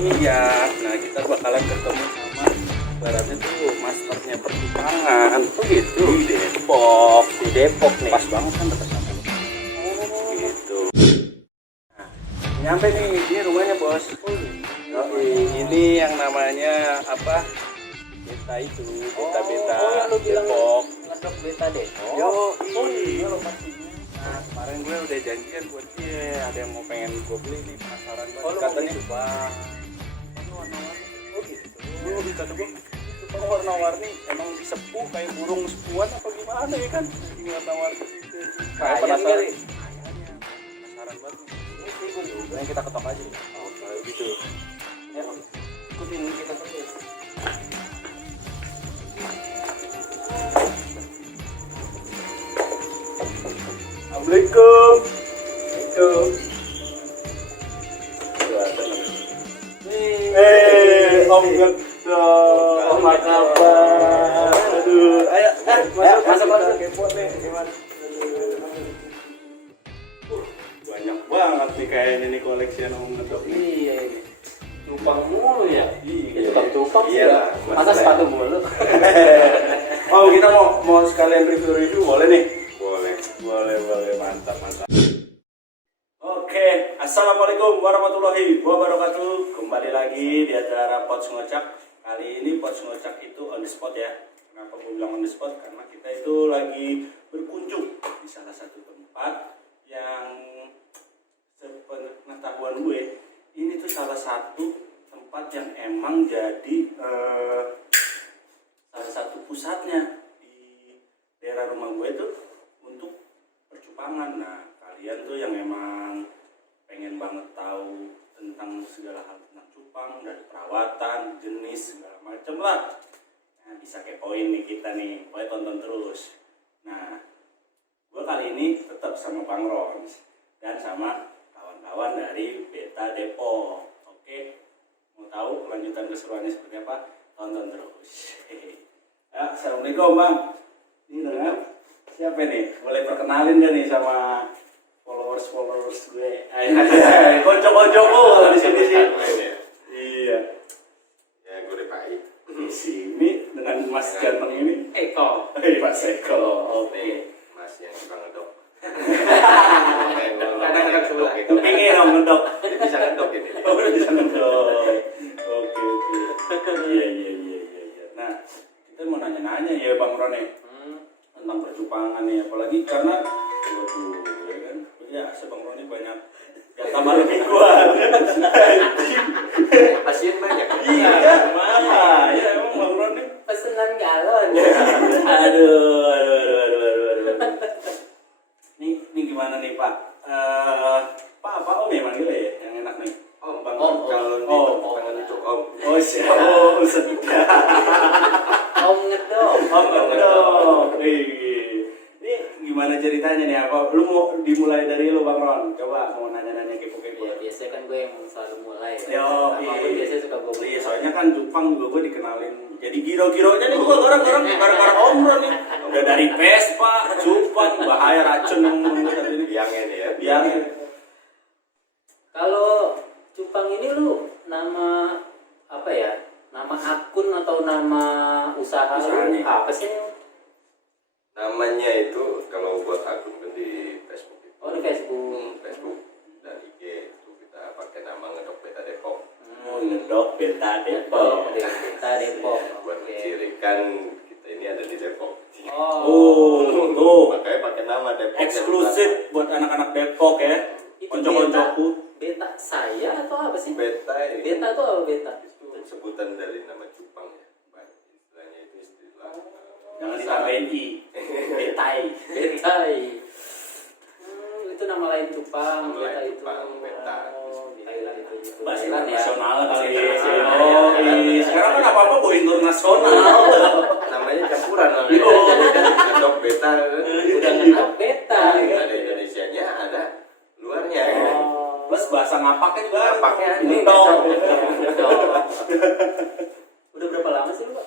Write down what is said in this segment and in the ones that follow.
Iya, nah kita bakalan ketemu sama baratnya tuh masternya pertukangan. Oh gitu. Di Depok nih. Pas banget kan dekat sama lu. Gitu. Nah, nyampe nih, ini rumahnya bos. Ini yang namanya apa? Beta itu, beta yang lu bilang Depok. ngedok beta Depok. Yo, Iya lokasinya. Nah, kemarin gue udah janjian buat dia, ada yang mau pengen gue beli nih, penasaran banget. Oh, lu Katanya, gitu, Bang. Warna-warni. Oh gitu. lu kata gue, itu warna-warni emang disepuh kayak burung sepuan apa gimana ya kan? Ini warna-warni gitu. Kayak Ayam kali. Penasaran banget. Ini sih gue juga. Nah, kita ketok aja. Oh, kalau gitu. Ya, ikutin kita terus. Assalamualaikum. Om Gedong, apa kabar? Aduh, ayo, masuk. Kepo nih, gimana? Banyak banget nih kayaknya nih koleksian Om Gedong nih. Iya ini. Cupang mulu ya. Iya. Cupang sih. Iyalah, Masa sepatu mulu. Oh, kita mau sekalian review boleh nih? Boleh, mantap. Oke, assalamualaikum warahmatullahi wabarakatuh. Kembali lagi di acara Pots Ngocak. Kali ini Pots Ngocak itu on the spot ya. Kenapa gue bilang on the spot? Karena kita itu lagi berkunjung di salah satu tempat yang sepengetahuan gue, ini tuh salah satu tempat yang emang jadi salah satu pusatnya di daerah rumah gue tuh untuk percupangan. Nah, kalian tuh yang emang pengen banget tahu tentang segala hal tentang cupang, dari perawatan, jenis, segala macam lah. Nah, bisa kepoin nih kita nih, pokoknya tonton terus. Nah, gue kali ini tetap sama Bang Rons dan sama kawan-kawan dari Beta Depok. Oke, mau tahu kelanjutan keseruannya seperti apa? Tonton terus. Ya, assalamualaikum Bang. Ini dengan siapa nih? Boleh perkenalin gak nih sama followers gue? Kocok-kocokku kalau di sini sih. Iya. Ya, gue udah pahit. Di sini dengan Mas ganteng ini. Eko. Mas Eko. Oke. Mas yang suka ngedok. Kadang-kadang sebelah. Kupingnya dong ngedok. Jadi bisa ngedok ini. Oh, udah bisa ngedok. Oke. Iya. Nah, kita mau nanya-nanya ya Bang Rone tentang percupangan nih, apalagi karena waduh, ya kan, ya Bang Rone banyak yang tambah lebih kuat. Pasien banyak. Iya, mana? Ya emang Bang Rone. Pesenan galon. Aduh. Ini gimana nih Pak? Pak apa Om ya manggilnya ya? Yang enak nih. Om, Bang Om, kalau di pertengahan itu Om. Oh siap. Oh sedap. Om ngedok. Om ngedok. Ini gimana ceritanya nih? Apa lu mau dimulai dari lu Bang Ron? Coba mau nanya-nanya kepo-kepo. Ya biasanya kan gue yang selalu mulai. Yo, Apapun biasanya suka gue iya, soalnya kan cupang juga gue dikenalin. Jadi giro-gironya nih gue orang-orang gara-gara Om Ron nih. Udah dari Vespa, cupang, bahaya racun yang tadi ini. Biangnya nih ya. Yang Kalau cupang ini lu nama apa ya? Nama akun atau nama usaha lu Usahanya. apa sih? Namanya itu kalau buat akun kan di Facebook itu. Oh di Facebook. Facebook dan IG itu kita pakai nama ngedok Beta Depok. ngedok Beta Depok. Beta Depok. Buat Oke. mencirikan kita ini ada di Depok. Oh, tuh. Makanya pakai nama Depok. Eksklusif buat anak-anak Depok ya. Itu Konco-koncoku. Beta saya atau apa sih? Beta ini. Beta itu apa beta? Itu sebutan dari nama cupang ya. Istilahnya itu istilah. Jangan ditambahin I. Betai. Betai. Itu nama lain cupang. Nama lain Beta itu. cupang, beta. Oh, Thailand itu. Bahasa Thailand ya. internasional kali ya. Internasional. Oh, iya. Sekarang kan apa-apa go internasional. Namanya campuran namanya. Oh. Ngedok Beta. Udah ngedok beta. Ada Indonesianya, ada luarnya. Oh. Plus bahasa ngapaknya juga. Ngapaknya ada. Ngedok. Udah berapa lama sih lu, Pak?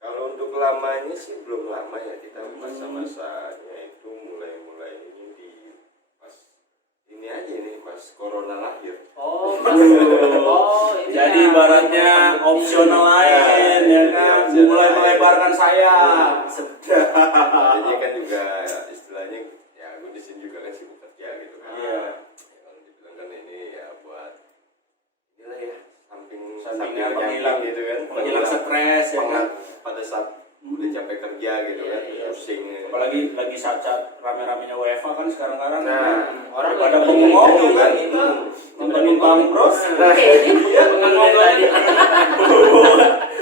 Kalau untuk lamanya sih belum lama ya, kita masa-masanya itu mulai ini di pas ini aja nih pas pas corona lahir. Oh, ini Jadi ya. ibaratnya opsional lain ya kan, mulai melebarkan sayap. Jadinya kan juga ya, istilahnya ya gue di sini juga kan sibuk kerja gitu kan. Iya. Ya, kalau dibilang kan ini ya buat inilah ya Sampingnya samping penghilang gitu kan. Penghilang stres ya kan. Pengat pada saat udah capek kerja gitu Iya, kan, iya. pusing. Apalagi lagi saat rame-ramenya WFA kan sekarang Nah, orang pada lagi bengong gitu ya kan, gitu. nontonin Bang Bros. Iya, Bengong aja.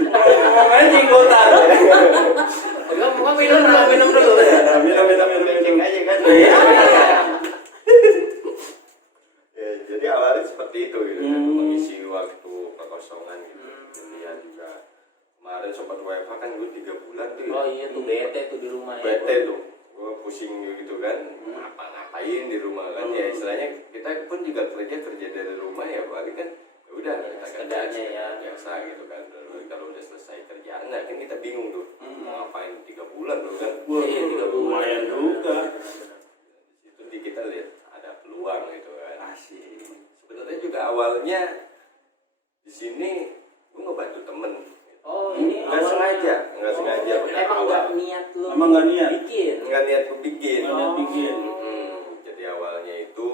Bengong aja jenggotan. Enggak minum dulu. cek aja kan. Iya. Ya, jadi awalnya seperti itu gitu kan, mengisi waktu kekosongan gitu. Kemudian juga kemarin sempat WFH kan gue 3 bulan tuh. Oh iya tuh bete tuh di rumah ya. Bete tuh, gue pusing gitu kan, ngapa-ngapain di rumah kan. Ya istilahnya kita pun juga kerja dari rumah ya, paling kan ya udah kita sekedarnya ya. biasa gitu kan. Lalu kalau udah selesai kerjaan, nah kan kita bingung tuh mau ngapain 3 bulan tuh kan. Wah, Iya, 3 bulan. lumayan juga. Itu di kita lihat ada peluang gitu kan. Asik. Sebenarnya juga awalnya di sini gue ngebantu temen. Oh ini Nggak sengaja pada Emang awal. nggak niat lu Emang nggak niat? bikin. Nggak niat gue bikin. Nggak niat bikin. Jadi awalnya itu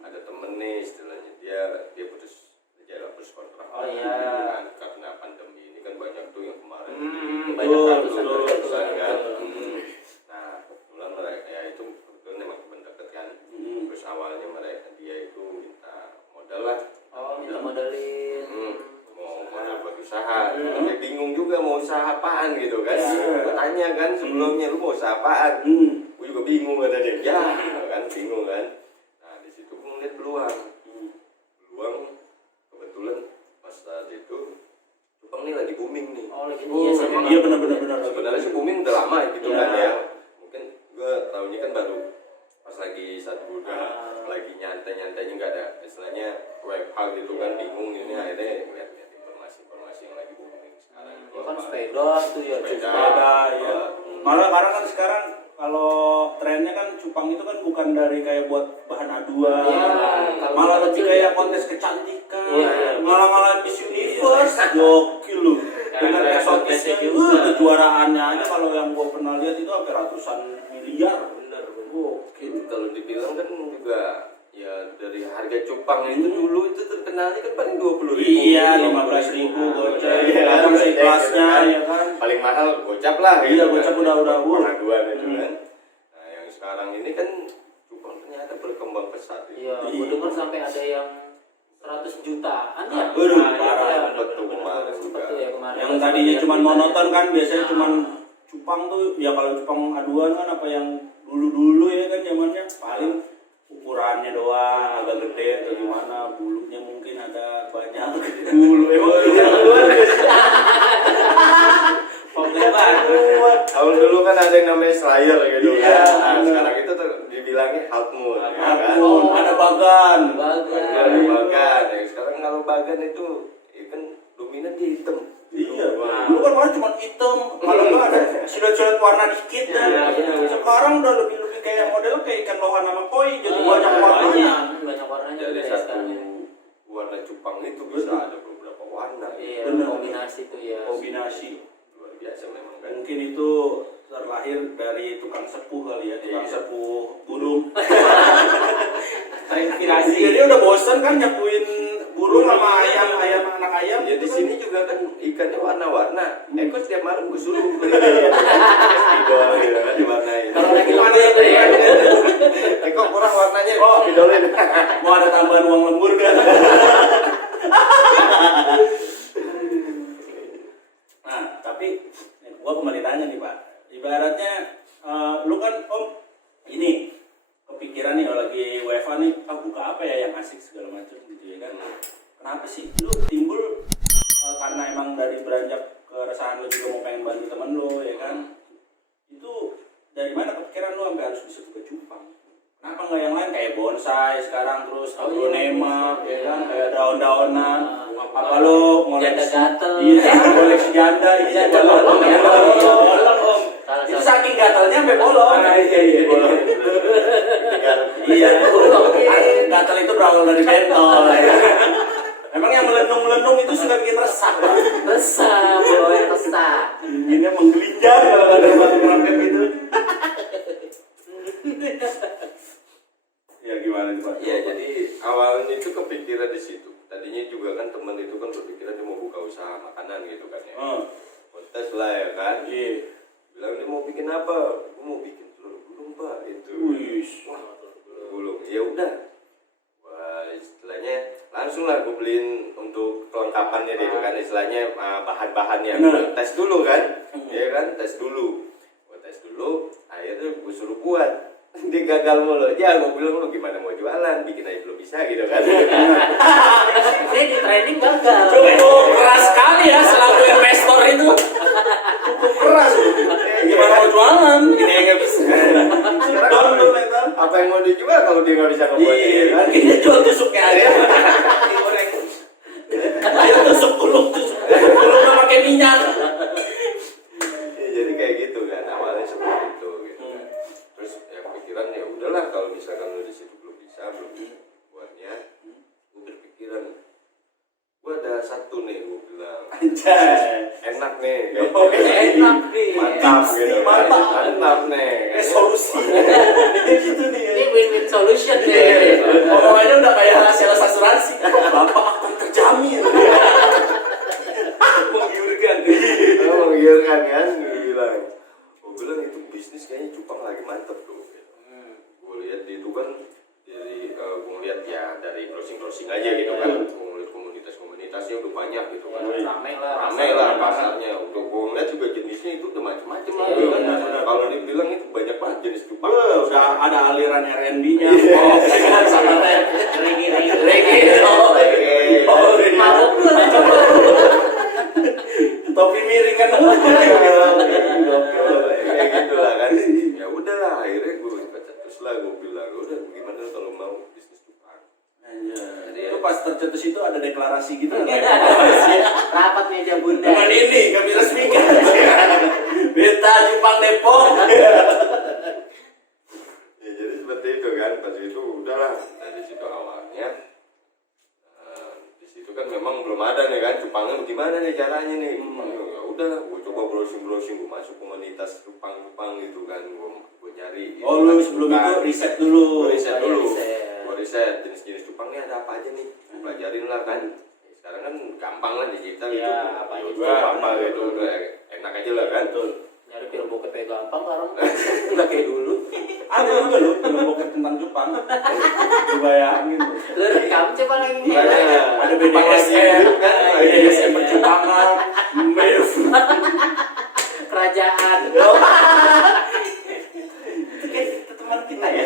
ada temen nih istilahnya dia putus kontrak. Oh, iya. Kan, karena pandemi ini kan banyak tuh yang kemarin. Banyak Betul, ratusan kan. betul. Nah kebetulan mereka ya itu kebetulan emang temen deket kan. Terus awalnya dia itu minta modal lah. Oh minta modalin. Mau modal buat usaha, tapi bingung juga mau usaha apaan gitu kan. Iya. Gue tanya kan sebelumnya lu mau usaha apaan? Gue juga bingung kata dia. Ya kan bingung kan. Nah di situ gue ngeliat peluang kebetulan pas saat itu Jepang nih lagi booming nih. Oh lagi Oh, sama. iya benar. Sebenarnya sih booming udah lama gitu Iya. kan ya. Mungkin gue tahunya kan baru pas lagi saat gue udah lagi nyantai-nyantainya nggak ada istilahnya WFH gitu kan, bingung ini akhirnya lihat informasi yang lagi booming sekarang itu Ya kan apa. sepeda tuh ya. Sepeda, ya. Malah karena kan sekarang kalau trennya kan cupang itu kan bukan dari kayak buat bahan aduan, Iya, kalau malah kita lebih kecil kayak ya. kontes kecantikan, Iya. malah Miss Universe, gokil lu. Dengan Kayak eksotisnya, kontes juga. kejuaraannya aja kalau yang gua pernah lihat itu hampir ratusan miliar. Bener. Gokil. Kalau dibilang kan juga ya dari harga cupang itu dulu itu terkenalnya kan paling 20.000. Iya, 15.000 gocap. Iya, Kadang gocap seikhlasnya gitu kan. ya kan. Paling mahal gocap lah gitu. Iya, gocap udah. Pengaduan itu kan. Nah, yang sekarang ini kan cupang ternyata berkembang pesat. Iya, gue dengar sampai ada yang 100 jutaan ya. Waduh, Nah, parah. iya, Betul, kemarin sempet juga. tuh ya kemarin. Yang tadinya cuma monoton kan biasanya Nah. cuman cupang tuh ya kalau cupang aduan kan apa yang dulu ya kan zamannya paling ukurannya doang agak gede atau gimana, bulunya mungkin ada banyak bulu emang aduan Tahun dulu kan ada yang namanya Slayer gitu Iya, kan. Nah, bener. sekarang itu tuh dibilangnya Half Moon. Ya kan? aduan ada bagan Ada bagan. Ya, sekarang kalau bagan itu ya kan dominan di hitam. iya dulu kan warna cuma hitam kalau nggak ada silet-silet warna dikit Iya, dan bener. sekarang udah lebih kayak model kayak ikan lohan sama koi jadi Iya, banyak warnanya. banyak warnanya Dari juga ya satu sekarang ya. warna cupang itu bisa ada beberapa warna. Iya, Bener. kombinasi tuh ya. Kombinasi Luar biasa memang kan. mungkin itu terlahir dari tukang sepuh kali ya, tukang Iya. sepuh burung. Inspirasi. Jadi udah bosen kan nyapuin burung sama ayam anak ayam. Ya gitu di kan. sini juga kan ikannya warna-warna. Kok setiap malam gue suruh beli spidol gitu kan diwarnain. Kalau lagi Gimana lembur ya. Kok kurang warnanya? Oh. Spidolin. Mau ada tambahan uang lembur kan? Nah, tapi gua kembali tanya nih Pak. Ibaratnya lu kan Om ini kepikiran nih kalau lagi WFA nih, buka apa ya yang asik segala macam gitu ya kan. Kenapa sih lu timbul karena emang dari beranjak keresahan lu juga mau pengen bantu temen lu ya kan. Itu dari mana kepikiran lu sampai harus bisa buka cupang? Kenapa nggak yang lain kayak bonsai sekarang terus aglonema ya kan kayak daun-daunan apa lu Janda gatel. iya koleksi janda iya Janda bolong ya. bolong Om Salah itu satu. saking gatalnya sampai bolong Iya bolong. iya Bolong. nggak gatal itu berawal dari bentol. Ya. Emang yang melendung-melendung itu suka bikin resah, Pak. Resah, boy, resah. Inginnya menggelinjang kalau ada batu merangkep itu. Ya gimana nih, Pak? Ya jadi awalnya itu kepikiran di situ. Tadinya juga kan teman itu kan berpikiran dia mau buka usaha makanan gitu kan ya. Tes lah ya kan. Iya. Bilang dia mau bikin apa? Gue mau bikin telur gulung Pak itu. Wih. Wah, telur gulung. Ya udah. Wah istilahnya langsung lah gue beliin untuk kelengkapannya deh kan istilahnya bahan-bahannya. Bener. Tes dulu kan. Ya kan tes dulu. Gue tes dulu. Akhirnya gue suruh buat. Dia gagal mulu. Ya gue bilang lu gimana mau jualan? Bikin aja belum bisa gitu kan. Dia di training gagal. Cukup keras sekali ya selaku investor itu. Cukup keras. Gimana mau jualan? Ini yang nggak bisa. Sekarang apa yang mau dijual kalau dia nggak bisa ngebuat Iya. kan? Ini jual tusuknya aja. Digoreng. Ayo tusuk gulung. Gulungnya pakai minyak. Ya, jadi kayak gitu kan awalnya seperti itu gitu kan. Terus ya pikiran ya udahlah kalau misalkan lu di situ belum bisa buatnya, gue berpikiran gue ada satu nih gue bilang Anjay. enak nih Enak nih. mantap gitu kan. Mantap. Mantap nih Solusi. Gitu nih. Ini win-win solution nih. Omongannya udah kayak sales asuransi. Bapak akan terjamin. Menggiurkan. menggiurkan kan gue bilang itu bisnis kayaknya cupang lagi mantep tuh gitu. Gue lihat itu kan dari gue lihat ya dari browsing aja gitu kan. Gue ngeliat komunitasnya udah banyak gitu kan. Ramai Ramai lah pasarnya. Untuk gue ngeliat juga jenisnya itu udah macam-macam lah. Iya, Kan. benar. Kalau dibilang itu banyak banget jenis cupang. Udah ada aliran R&B-nya. sama reggae. Mabuk Mabuk lu coba. Topi miring kan. Kayak gitu lah kan. Ya udahlah akhirnya gue terus lah gue bilang udah gimana kalau mau bisnis cupang. Itu pas tercetus itu ada deklarasi gitu. Rapat meja bunda. Dengan ini kami resmikan. Beta Jepang Depok. Ya jadi seperti itu kan. Pas itu udahlah dari situ awalnya. Di situ kan memang belum ada nih kan cupangnya gimana nih caranya nih. Ya udahlah gue coba browsing gue masuk komunitas cupang gitu kan gue nyari. Oh lu sebelum itu riset dulu. Gue riset dulu. riset. Gue riset jenis-jenis cupang ini ada apa aja nih. Pelajarin lah kan. Ya, sekarang kan gampang lah digital Ya, gitu. apa aja YouTube juga. apa gitu udah enak aja lah kan. Betul. Nyari film bokep gampang sekarang. Enggak kayak dulu. Ada juga loh film bokep tentang Jepang. Bayangin tuh. Lu rekam coba lagi. Ada BDSM kan, BDSM perjuangan, MEF. Kerajaan. Itu kayak teman kita ya.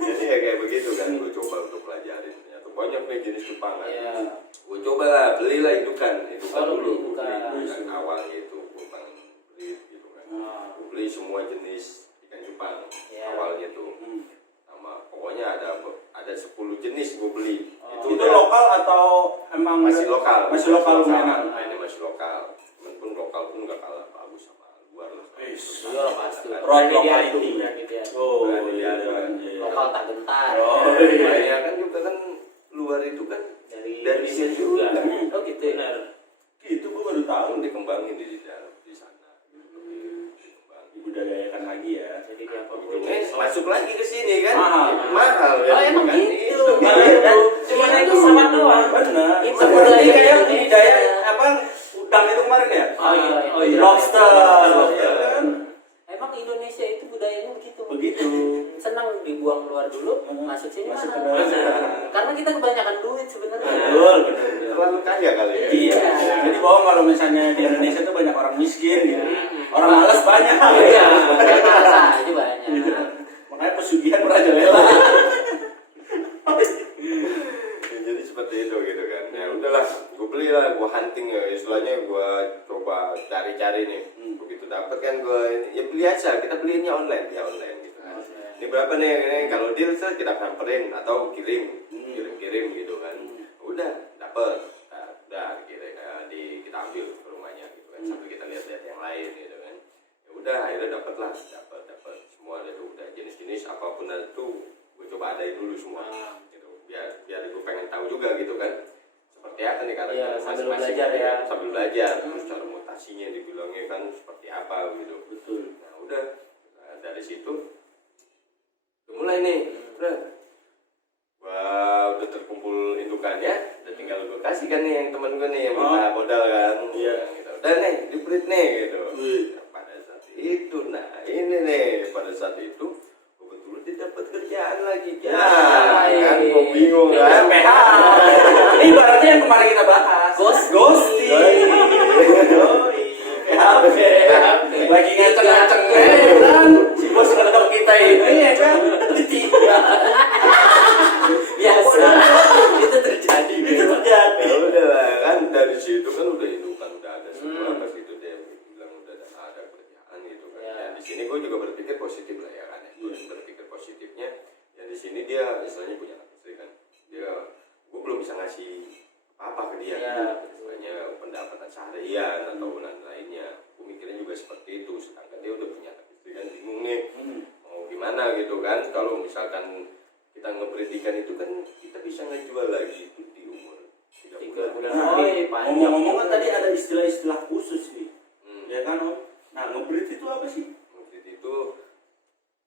Jadi ya kayak begitu kan. Gue coba untuk pelajarin. Ternyata banyak nih jenis cupang kan. Iya. Gue coba lah belilah indukan Oh, lu dulu. beli Gue indukan. beli awalnya itu gue pengen beli gitu kan. Gue beli semua jenis ikan cupang Ya. awalnya tuh. Sama pokoknya ada 10 jenis gue beli. Itu lokal atau emang masih lokal. Masih lokal lumayan. Ini masih lokal. Pun lokal pun nggak kalah bagus sama luar lah. Iya pasti. Produk lokal itu. Ya. Oh, Berani iya, dia, kan. iya. Lokal tak gentar. Oh, iya. Banyak kan juga kan luar itu kan dari sini juga. Oh gitu ya. Benar. Gitu gua baru tahu Tahun dikembangin di sana. Dikembangin. budayakan lagi ya. Jadi apa Masuk lagi ke sini kan. Mahal. ya. Oh, emang Kan gitu. itu. Cuma itu sama doang. Benar. Itu Seperti budaya kayak Indonesia. budaya apa udang itu kemarin ya? Oh iya. Lobster. Lobster. Kan? Emang Indonesia itu budayanya begitu. Begitu. Senang dibuang keluar dulu, masuk sini Masuk mahal. ke dalam. Karena kita kebanyakan duit sebenarnya. Betul, benar. Terlalu kaya kali ya. Iya. Jadi bahwa kalau misalnya di Indonesia tuh banyak orang miskin gitu. Orang malas banyak. Iya, yang merasa aja banyak. Makanya pesugihan merajalela. Ya, jadi seperti itu gitu kan. Ya udahlah, gue beli lah, gue hunting ya, istilahnya gue coba cari-cari nih. Begitu dapet kan gue, ya beli aja. Kita belinya online gitu kan. Ini berapa nih? Ini kalau deal kita samperin atau kirim gitu kan. Udah dapet, udah kita ambil ke rumahnya gitu kan. Sampai kita lihat-lihat yang lain gitu kan. Ya udah akhirnya dapet semua ada tuh udah jenis-jenis apapun itu gue coba adain dulu semua. semua gitu. Biar gue pengen tahu juga gitu kan seperti apa nih karakter Iya, sambil masing-masing belajar gitu ya. kan. Sambil belajar terus cara mutasinya dibilangnya kan seperti apa gitu. Betul. Nah udah dari situ mulai nih udah udah terkumpul indukannya, udah tinggal gue kasih kan nih yang temen gue nih yang minta modal kan. Iya. Gitu. Udah nih di-print nih gitu. Wih. Nah, pada saat itu, nah ini nih pada saat itu kebetulan dia dapat kerjaan lagi. Ya, kan gue bingung kan. PH. Ini ibaratnya yang kemarin kita bahas. Ghosting. PHP. Lagi ngaceng-ngaceng kan. Si bos ngeledok kita ini ya kan. Ditinggal. Biasa. Itu terjadi. Itu terjadi. Ya udah lah kan dari situ kan udah indukan udah ada semua pas itu dia bilang udah ada kerjaan gitu kan. Ya. Ya, di sini gue juga berpikir positif lah ya kan. Gue berpikir positifnya ya di sini dia istilahnya punya anak istri kan. Gue belum bisa ngasih apa ke dia Ya. gitu. Istilahnya pendapatan seharian atau lainnya. Gue mikirnya juga seperti itu. Sedangkan dia udah punya anak istri kan bingung nih mau gimana gitu kan. Kalau misalkan kita ngepredikan itu kan kita bisa ngejual lagi itu di umur 3 3 bulan. bulan. Nah, Panjang. ngomong-ngomong kan tadi ada istilah-istilah khusus nih. Hmm. Ya kan Om? Nah, ngebreed itu apa sih? Ngebreed itu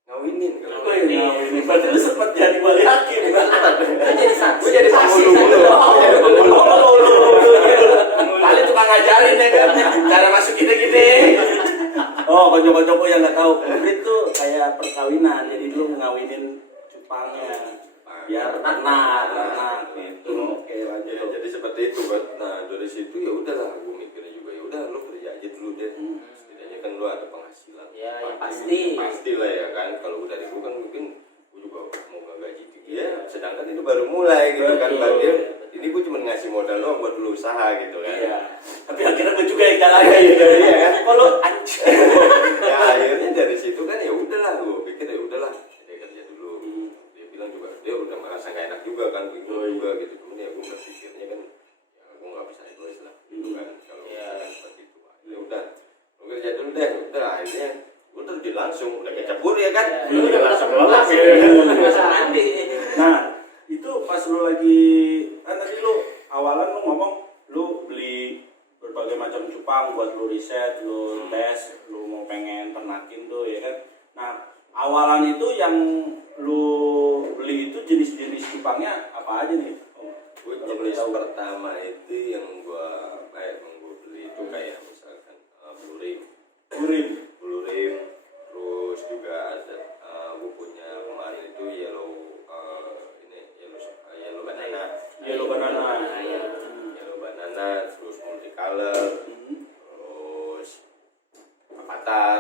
ngawinin kalau Ngawinin. Berarti lu sempat jadi wali hakim. Jadi saksi. gue jadi penghulu Kali tukang ngajarin ya kan, cara masuk gini-gini. Oh, kocok-kocok yang nggak tahu, ngebreed tuh kayak perkawinan. Jadi lu ngawinin cupangnya biar ternak gitu. Oke, lanjut. ya, jadi seperti itu kan. Nah dari situ ya udahlah gue mikirnya juga ya udah lo kerja aja dulu deh. Setidaknya kan lo ada penghasilan. Ya, yang pasti. Pastilah ya kan. Kalau udah itu kan mungkin gue juga mau gaji tinggi ya. Sedangkan itu baru mulai gitu kan. Betul. Bagian ini gue cuma ngasih modal doang buat lo usaha gitu kan. Iya. Tapi akhirnya gue juga yang jalan Iya kan. Kalau anjir. Ya akhirnya dari situ kan ya udahlah gue pikir ya udahlah dia kerja dulu. Dia bilang juga dia udah merasa gak enak juga kan, bingung juga gitu. Cuman ya gue berpikirnya kan ya gue nggak bisa egois lah gitu kan kalau misalkan seperti itu. Ya udah lo kerja dulu deh. Udah akhirnya gue terjun langsung udah kecebur ya kan. Udah langsung lolos ya. Langsung mandi. Nah, itu pas lu lagi kan tadi lu awalan lu ngomong lu beli berbagai macam cupang buat lu riset, lu tes, lu mau pengen ternakin tuh ya kan. Nah, awalan itu yang lu beli itu jenis-jenis cupangnya apa aja nih? Gue jenis pertama itu yang gue beli itu kayak misalkan blue rim, terus juga ada gue punya kemarin itu yellow banana. Yellow banana. Yellow banana, terus multicolor, terus avatar.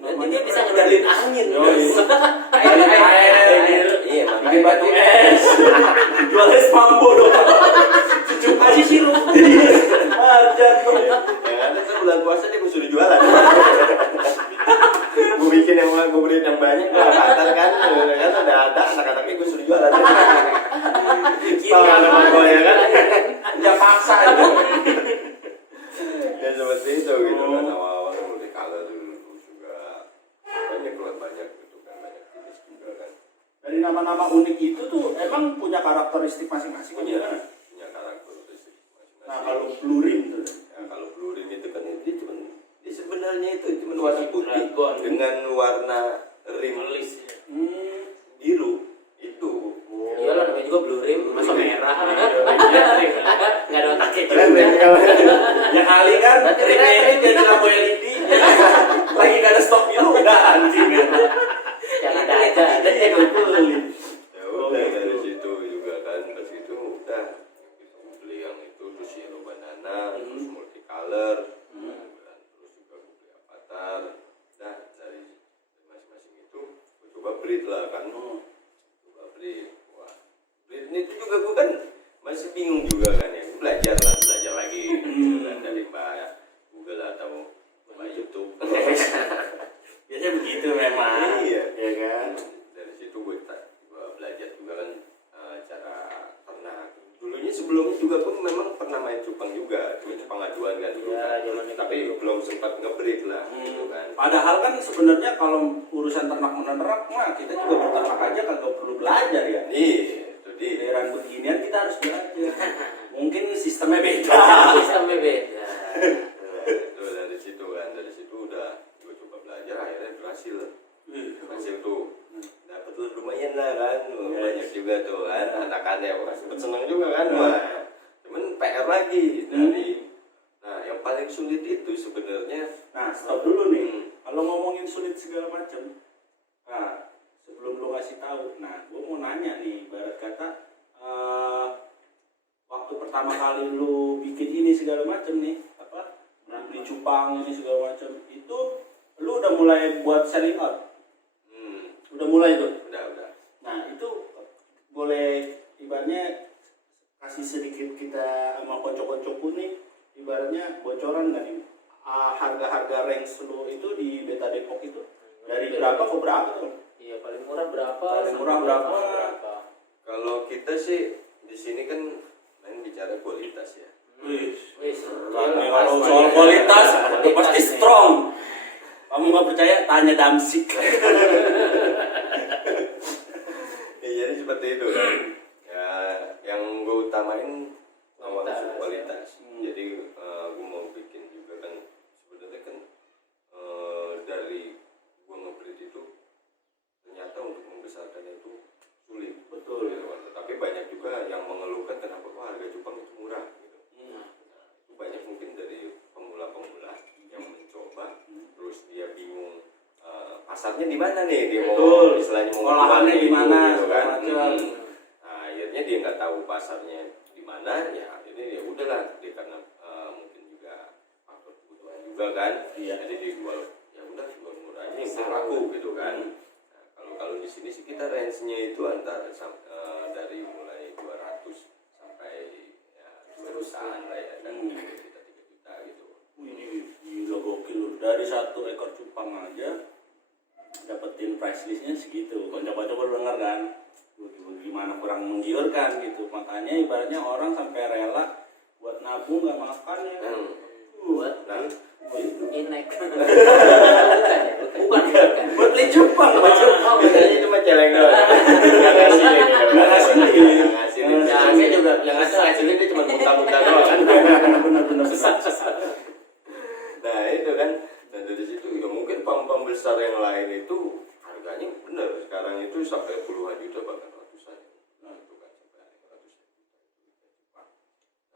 Jadi dia bisa ngendalin angin. Air. Iya, Pakai batu es. Jual es mambo dong. Cucu aja sirup. Ajar tuh. Yang ada kan bulan puasa dia gue suruh jualan. Gue bikin gue beliin yang banyak, gue avatar kan ada anak-anaknya gue suruh jualan. Tahu ada mambo ya kan? Ya paksa aja. Ya seperti itu gitu kan, awal-awal multicolor dulu juga banyak gitu kan, banyak jenis juga kan. Dari nama-nama unik itu tuh emang punya karakteristik masing-masing Punya kan? karakteristik masing-masing. Nah, kalau blue rim tuh. Ya, kalau blue rim itu kan dia sebenarnya itu cuma warna putih Dragon. dengan warna rim biru itu. Iya lah, namanya juga blue rim, masa merah. Nggak ada otaknya juga. Ya kali kan, Berarti rimnya keren. ini jadi lampu LED. Lagi gak ada stok biru, udah anjing ya. Yang ada Iya, betul. Ya udah dari situ juga kan, ke situ udah kita beli yang itu terus yellow banana, terus multicolor, terus juga gue beli avatar. Nah dari masing-masing itu gue coba breed lah kan, coba breed. Wah, breed ini tuh juga gue kan masih bingung juga kan ya, belajar lagi gitu kan, dari Mbak Google atau Mbak YouTube. Biasanya begitu memang. Iya. Ya kan. Dari situ gue belajar juga kan cara ternak. Dulunya sebelum juga pun memang pernah main cupang juga, cupang aduan kan dulu. Ya, zamannya Tapi gitu. belum sempat nge-break lah, gitu kan. Padahal kan sebenarnya kalau urusan ternak menernak mah kita juga berternak aja kagak perlu belajar ya. Itu dia. Giliran beginian kita harus belajar. Mungkin sistemnya beda. Sistemnya beda. Nah, itu dari situ kan, dari situ udah gue coba belajar, akhirnya berhasil tuh. Dapat tuh lumayan lah kan, banyak juga tuh kan, anak-anak sempet seneng juga kan, wah. Cuman PR lagi dari, nah yang paling sulit itu sebenarnya. Nah, stop dulu nih. Kalau ngomongin sulit segala macam, nah sebelum lu ngasih tahu, nah gue mau nanya nih, ibarat kata waktu pertama kali lu bikin ini segala macam nih, apa beli cupang ini segala macam, itu lu udah mulai buat selling out, udah mulai tuh. Udah. Nah itu boleh ibaratnya kasih sedikit kita sama kocok-kocokku nih, ibaratnya bocoran nggak nih harga-harga range lu itu di Beta Depok itu dari berapa ke berapa tuh? Iya, paling murah berapa? Paling murah sampai berapa? Kalau kita sih di sini kan main bicara kualitas ya. Wih, Wis, kalau soal kualitas itu pasti strong. Kamu nggak percaya? Tanya Damsik. Jadi seperti itu kan. Ya, yang gue utamain awal Kualitas, kualitas. Jadi gue mau bikin juga kan sebenarnya kan dari gue nge-breed itu ternyata untuk membesarkannya itu sulit. Betul. Tapi banyak juga yang mengeluhkan kenapa kok harga cupang itu murah gitu. Nah, itu banyak mungkin dari pemula-pemula yang mencoba terus dia bingung pasarnya di mana nih, dia mau istilahnya mau olahannya di mana gitu kan. macam. Nah, akhirnya dia nggak tahu pasarnya di mana, ya akhirnya ya udahlah dia karena mungkin juga faktor kebutuhan juga kan. Iya. Jadi dia jual ya udah jual murah aja yang laku gitu kan. Nah, kalau di sini sih kita range-nya itu antara dari mulai 200 sampai ya 2 jutaan lah ya kan, 3 juta gitu. Ini gila gokil loh. Dari 1 ekor cupang aja dapetin price listnya segitu. Coba-coba lu denger kan, gimana kurang menggiurkan gitu. Makanya ibaratnya orang sampai rela buat nabung nggak makan ya. buat inek. Bukan. Buat beli cupang, Biasanya cuma celeng doang. Nggak ngasih lagi. nggak ngasih lagi. Nggak ngasih lagi. Ya, Saya juga yang ngasih dia cuma muntah-muntah doang kan. Bener-bener Nah itu kan, dan dari situ ya mungkin pam-pam besar yang lain itu harganya bener sekarang itu sampai puluhan juta bahkan ratusan. Nah itu kan sampai ratusan juta.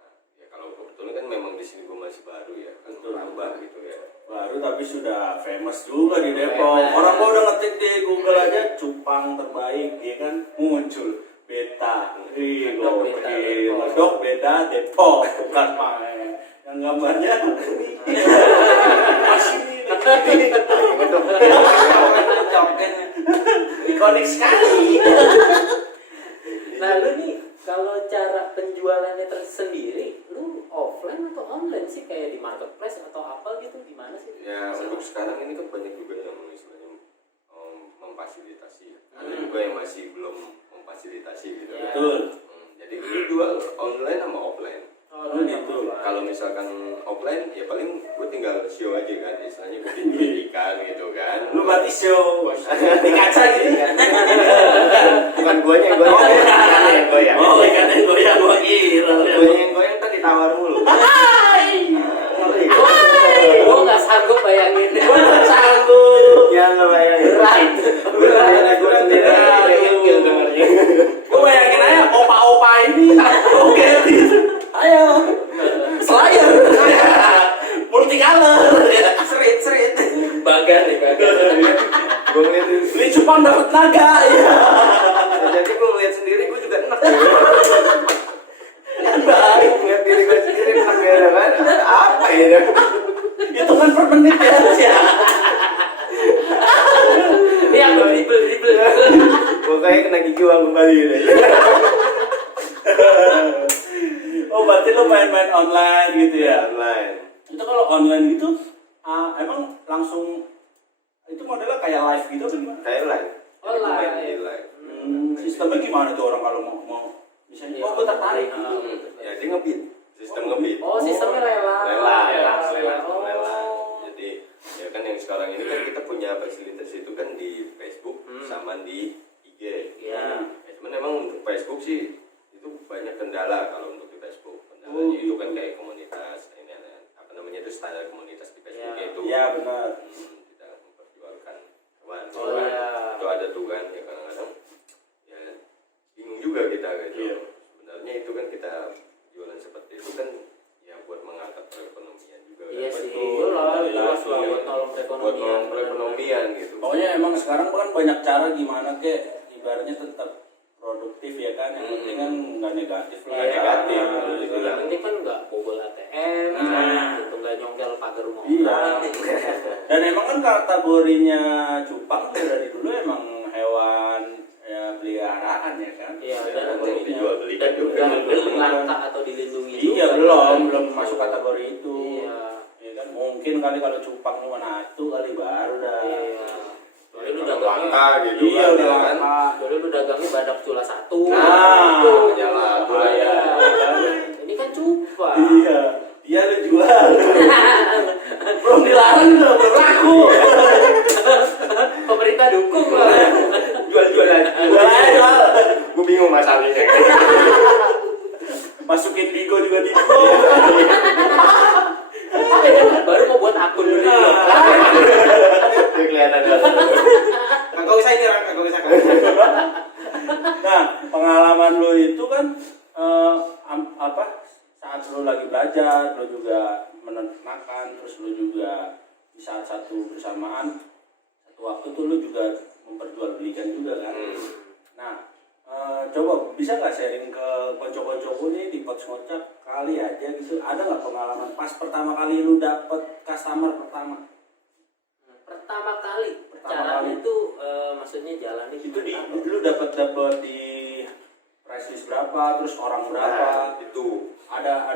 Nah ya kalau kebetulan kan memang di sini gue masih baru ya, kan merambah gitu ya. baru tapi sudah famous juga di Depok. Orang gua udah ngetik di Google aja cupang terbaik, ya kan muncul Beta. Medok Beta Depok, bukan main. Yang gambarnya masih ini ikonik sekali. Nah, lu nih kalau cara penjualannya tersendiri, lu offline atau online sih, kayak di marketplace atau apa gitu, gimana sih? Ya untuk sekarang ini kan banyak juga yang istilahnya memfasilitasi. Ada juga yang masih belum memfasilitasi gitu kan. Betul. Jadi lu jual online sama offline. Oh, gitu. Kalau misalkan offline ya paling gue tinggal show aja kan, istilahnya gue jual ikan gitu kan. Lu berarti show di kaca gitu kan? Bukan guanya yang goyang, ikannya yang goyang. Oh, ikannya goyang, gua kira. Guanya yang goyang tadi tawar mulu. Gue nggak sanggup bayangin. Sanggup. Ya lo bayangin. Berat. Gue tidak ilmu dengarnya. Gue bayangin aja opa-opa ini. Oke, ayo. Slayer. Multicolor. Serit. Bagan nih, bagan. Gue ngeliat Beli cupang dapat naga. Ya. jadi gue ngeliat sendiri gue juga enak. Baik. Ngeliat diri gue sendiri enak ya kan. Apa ya? Hitungan per menit ya. Ini aku dribble. Gue kayak kena gigi uang kembali gitu. Oh, berarti lo main-main online gitu ya? Online. Itu kalau online gitu, emang langsung itu modelnya kayak live gitu kan gimana? Kayak live. Oh, live. Main di live. Sistemnya gimana tuh orang kalau mau misalnya Iya, oh gue tertarik ah, gitu. Ya dia ngebid, sistem ngebid. Oh, sistemnya lelang. Lelang. Oh. Jadi ya kan yang sekarang ini kan kita punya fasilitas itu kan di Facebook sama di IG. Iya. Ya, cuman emang untuk Facebook sih itu banyak kendala kalau untuk di Facebook. Kendalanya itu kan kayak komunitas ini apa namanya itu standar komunitas di Facebook Ya. itu. Iya benar. Tidak memperjualkan hewan. Oh, iya. Itu ada tuh kan ya kadang-kadang ya bingung juga kita gitu. Iya. Sebenarnya itu kan kita jualan seperti itu kan ya buat mengangkat perekonomian juga. Iya kan. sih, Betul. jelas lah Iya. buat nolong Buat perekonomian. nolong perekonomian gitu. Pokoknya emang sekarang kan banyak cara gimana kek ibaratnya tetap produktif ya kan, yang penting kan nggak negatif lah. Iya, negatif, Nah, betul, gitu betul. lah. Yang penting kan nggak bobol ATM, Nah. gitu nggak nyongkel pagar rumah Iya. orang. Dan emang kan kategorinya cupang tuh dari dulu emang hewan ya peliharaan ya kan. Iya, Ya, dan untuk dijual-belikan dan juga. nggak langka atau dilindungi Iya juga. belum masuk kategori itu. Iya. Ya kan mungkin kali kalau cupang cuma satu kali baru dah. Iya. Soalnya lu Kalau dagangnya, langka gitu Iya kan, udah ya kan. lama. soalnya lu dagangnya badak cula satu. Nah, Itu. jalan, Oh, iya. iya. Ini kan cupang. Iya, dia lu jual. Belum dilarang tuh, belum laku. Pemerintah dukung lah. Jual-jualan. Jual aja, jual. Gue bingung masalahnya. Masukin Bigo juga di Baru mau buat akun dulu. Dia kelihatan jalan. Kagak usah ini, kagak usah. Nah, pengalaman lo itu kan apa? Saat lo lagi belajar, lo juga menerjemahkan, terus lo juga di saat satu bersamaan, satu waktu tuh lo juga memperjualbelikan juga kan. Nah, coba bisa nggak sharing ke konco-koncoku nih di Pots Ngocak kali aja gitu, ada nggak pengalaman pas pertama kali lu dapet customer pertama? Pertama kali Pertama caranya kali. itu maksudnya jalan Itu di lu dapat di price list berapa, terus orang berapa? Nah, itu. Ada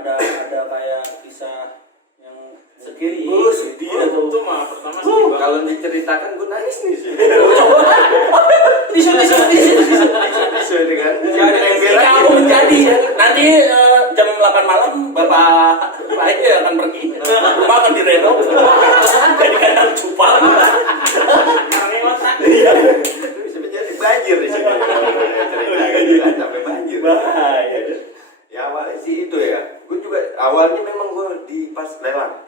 kayak kisah yang Sedih. sedih atau Itu mah pertama sedih banget. Kalau diceritakan gue nangis nih sih. tisu Sesuai dengan Jangan kamu menjadi nanti jam 8 malam bapak lainnya akan pergi, rumah akan direnov jadi kandang cupang. Karena otak. Iya, itu bisa menjadi banjir di sini. Cerita sampai banjir. bahaya. Ya awalnya sih itu ya. Gue juga awalnya memang gue di pas lelang.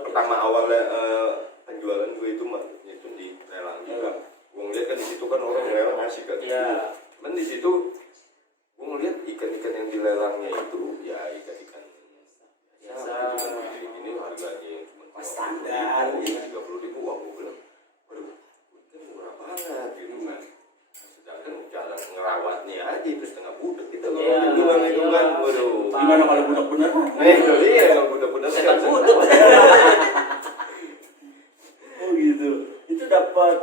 Pertama awal penjualan gue itu itu di lelang juga. Gue ngeliat kan di situ kan orang lelang asik kan. Iya. Cuman di situ gue ngeliat ikan-ikan yang dilelangnya itu ya ikan-ikan Biasa. ini harganya cuma Standar. 30.000. Wah gue bilang, waduh, ikan murah banget gitu kan. Sedangkan cara ngerawatnya aja itu setengah budak kita kalau Iya, bilang itu iya. kan, waduh. Gimana kalau budak beneran? Itu dia kalau budak-budak Setan budek. Oh gitu. Itu dapat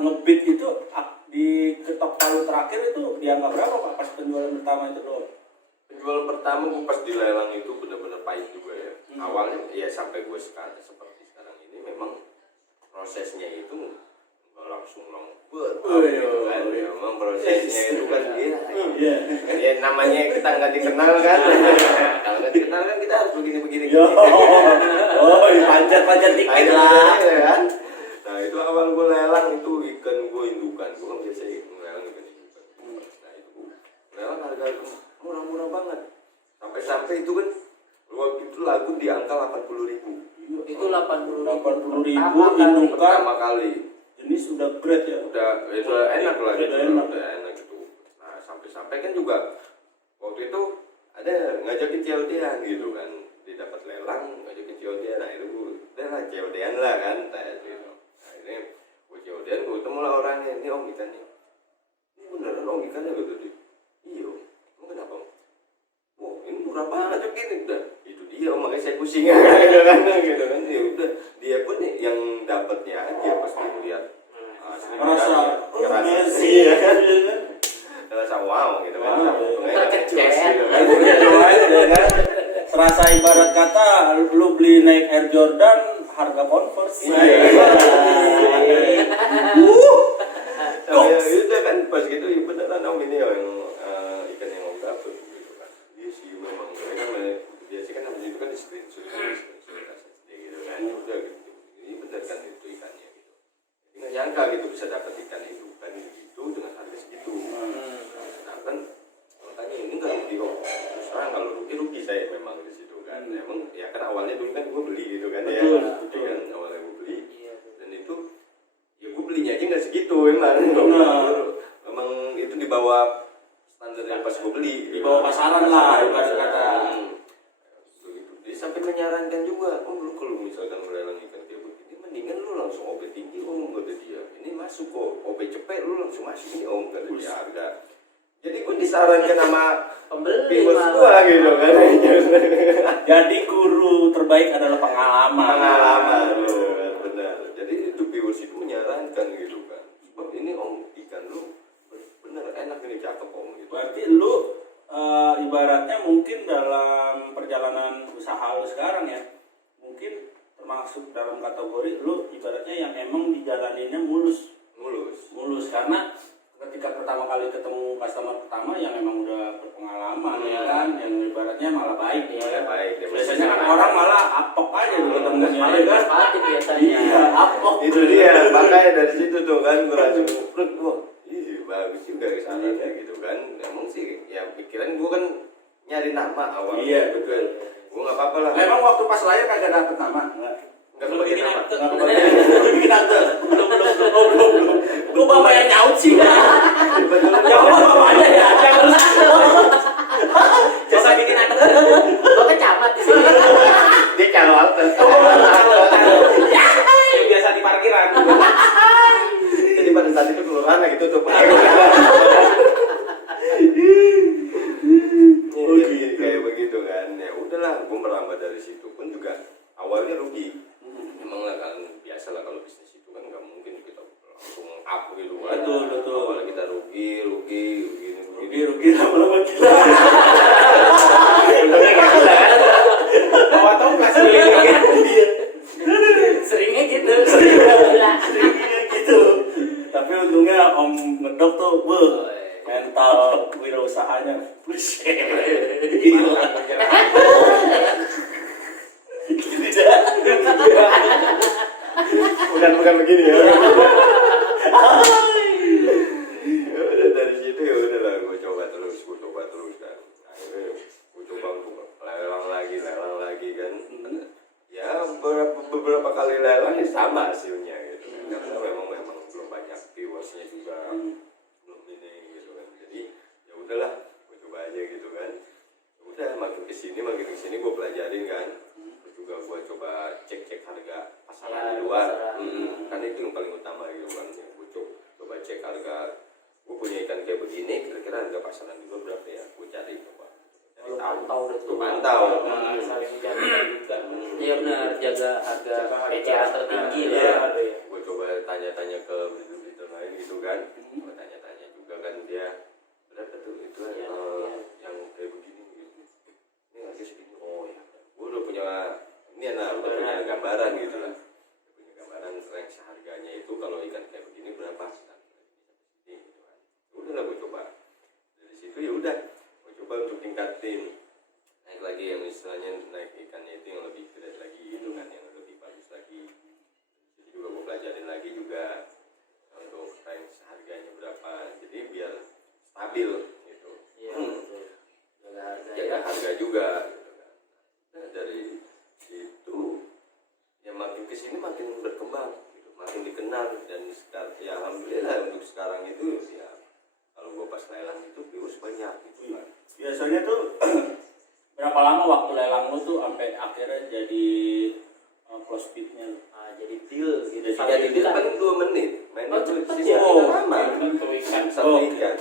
ngebit itu di ketok palu terakhir itu dianggap berapa Pak pas penjualan pertama itu doang? Penjualan pertama gue pas di lelang itu benar-benar pahit juga ya. Awalnya ya sampai gue sekarang seperti sekarang ini memang prosesnya itu nggak langsung lembut gitu kan. Memang prosesnya itu kan dia Iya. ya namanya kita nggak dikenal kan. Kalau nggak dikenal kan kita harus begini-begini. Yo. Oh, panjat-panjat dikit lah. Ya kan? Nah itu awal gue lelang itu ikan gue indukan. Gue kan biasa lelang ikan indukan. Nah itu lelang harga murah-murah banget. Sampai-sampai itu kan waktu itu lagu di angka 80.000. Itu 80.000. 80.000 Pertama kali. indukan Pertama kali. jenis udah grade ya. Udah enak lah gitu. Udah enak. Udah enak gitu. Nah sampai-sampai kan juga waktu itu ada ngajakin COD-an gitu kan. Dia dapat lelang ngajakin COD-an. Nah itu udah lah COD-an lah kan. Nah gitu. Akhirnya gue COD-an, gue ketemu lah orangnya. Ini om ikannya. Ini beneran om ikannya gitu deh. Iya. Emang kenapa om? Wah ini murah banget gini. Udah itu dia om, makanya saya pusing gitu kan. Gitu kan. Ya udah dia pun yang dapatnya aja pas dia lihat. Ngerasa ngerasa iya kan. ngerasa wow gitu kan. Wow, terkejut. Gitu kan. Iya doain kan. Serasa ibarat kata lu beli naik Air Jordan harga Converse. Sampai itu kan pas gitu ya beneran om ini yang ikan yang om dapat bisa ya memang di situ kan. Emang ya kan awalnya dulu kan gue beli gitu kan ya. Betul, Ya betul. kan awalnya gue beli Iya. dan itu ya gue belinya aja nggak segitu emang. Benar. Memang itu di bawah standar yang pas gue beli. Di bawah pasaran lah, ibarat kata. Dia sampai menyarankan juga, lu kalau misalkan melelang ikan kayak begini, mendingan lu langsung OP tinggi kata dia. Ini masuk kok, OP cepet lu langsung masuk ini kata dia harga. Jadi gue disarankan sama Pembeli viewers malah. gua gitu kan. Jadi guru terbaik adalah pengalaman. Pengalaman, benar. Jadi itu viewers itu menyarankan gitu kan. Sebab ini ikan lu bener enak ini cakep gitu. Berarti lu ibaratnya mungkin dalam perjalanan usaha lu sekarang ya, mungkin termasuk dalam kategori lu ibaratnya yang emang dijalaninnya mulus karena ketika pertama kali ketemu customer pertama yang emang udah berpengalaman ya kan, yang ibaratnya malah baik ya. Baik, dia Biasanya kan masih orang malah apok aja dulu ketemunya Malah ya kan. hati biasanya. Iya, apok. itu dia makanya dari situ tuh kan gue langsung wah iya bagus juga kesananya gitu kan. Emang sih ya pikiran gue kan nyari nama awal Iya, gitu betul. kan. Gue nggak apa-apa lah Emang waktu pas lahir kagak dapet nama? nggak kebagian nama. Nggak kebagian. Bikin akte. Belum. Gue bapak yang nyaut sih. Ya bapaknya ya. Jasa bikin akte. Bapak camat di sini. Dia kalau Yang biasa di parkiran. jadi pada saat itu kelurahan gitu tuh Jadi kayak begitu kan. Ya udahlah, gue merambah dari situ pun juga awalnya rugi. Emang lah kan biasa lah kalau bisnis itu kan nggak mungkin kita langsung up gitu kan. Betul. Awalnya kita rugi Rugi lama-lama gila. Bawa tongkat sih. Seringnya gitu. Seringnya gitu. Tapi untungnya Om Ngedok tuh, mental wirausahanya buset. Gila. Gini dah. bukan begini ya. Udah dari situ ya udahlah gue coba terus kan. Akhirnya gue coba untuk lelang lagi kan. Ya beberapa kali lelang ya sama hasilnya gitu kan. Karena memang belum banyak viewersnya juga, belum ini gitu kan. Jadi ya udahlah gue coba aja gitu kan. Udah makin kesini gue pelajarin kan. Terus juga gue coba cek harga pasaran di luar. Kan itu yang paling utama gitu kan. Gue coba cek harga. Gue punya ikan kayak begini, kira-kira harga pasaran di luar berapa ya? Gue cari coba. Lu pantau deh tuh. Pantau. Saling menjaga juga. Iya benar, jaga harga eceran tertinggi lah. Gue coba tanya-tanya ke berita lain gitu kan. Gue tanya-tanya juga kan dia berapa tuh itu yang kayak begini gitu. Ini harga segini. Oh ya. Gue udah punya punya gambaran gitu lah. Punya gambaran range harganya itu kalau ikan kayak begini berapa. Gitu kan. Udahlah gue coba. Dari situ ya udah. Gue coba untuk tingkatin. Naik lagi yang istilahnya naik ikannya itu yang lebih gede lagi gitu kan, yang lebih bagus lagi. Jadi juga gue pelajarin lagi juga untuk range harganya berapa, jadi biar stabil gitu. Iya, betul. Jaga harga juga gitu kan. Nah dari situ ya makin kesini makin berkembang gitu, makin dikenal dan sekarang ya alhamdulillah untuk sekarang itu ya kalau gue pas lelang itu views banyak gitu kan. Biasanya tuh berapa lama waktu lelang lu tuh sampai akhirnya jadi close bid-nya lu? Jadi deal gitu. Jadi dia paling 2 menit main Oh, itu cepet sisa ya? lama. Satu Oh. ikan.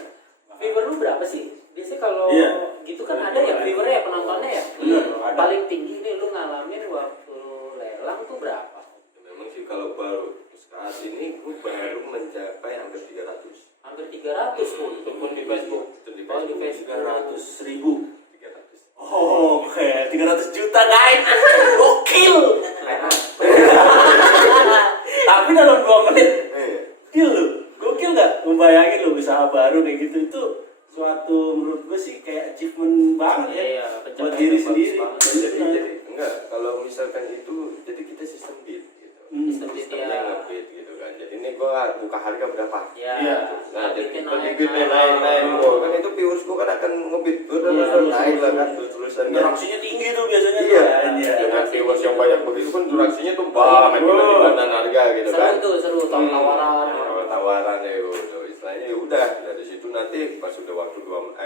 Viewer lu berapa sih? Biasanya kalau Iya. gitu kan ada ya viewernya ya, penontonnya ya. Bener, ada. Paling tinggi nih lu ngalamin waktu lelang tuh berapa? Memang sih kalau baru saat ini gue baru mencapai hampir 300. Hampir 300 pun. Itu pun di Facebook. Itu di Oh, di Facebook. Facebook. 300.000. 300. Oh, oke, 300 juta guys. Gokil. Tapi dalam 2 menit deal lu. Gokil nggak? Membayangin lu usaha baru kayak gitu itu suatu menurut gue sih kayak achievement banget ya. Iya, Buat diri sendiri. Jadi enggak kalau misalkan itu jadi kita sistem bid gitu. Sistem bid, Sistemnya ya. nge-bid gitu kan. Jadi ini gue buka harga berapa? Ya. Iya. Nah, jadi bikin bid naik. Kan itu viewers gue kan akan nge-bid gue Iya, naik lah kan terus terus-terusan kan. Interaksinya tinggi tuh biasanya tuh. Iya, Iya. dengan viewers yang banyak begitu kan interaksinya tuh banget dibandingkan harga gitu Seru kan. tuh, seru tawaran. Tawaran ya udah istilahnya ya udah dari situ nanti pas udah waktu 2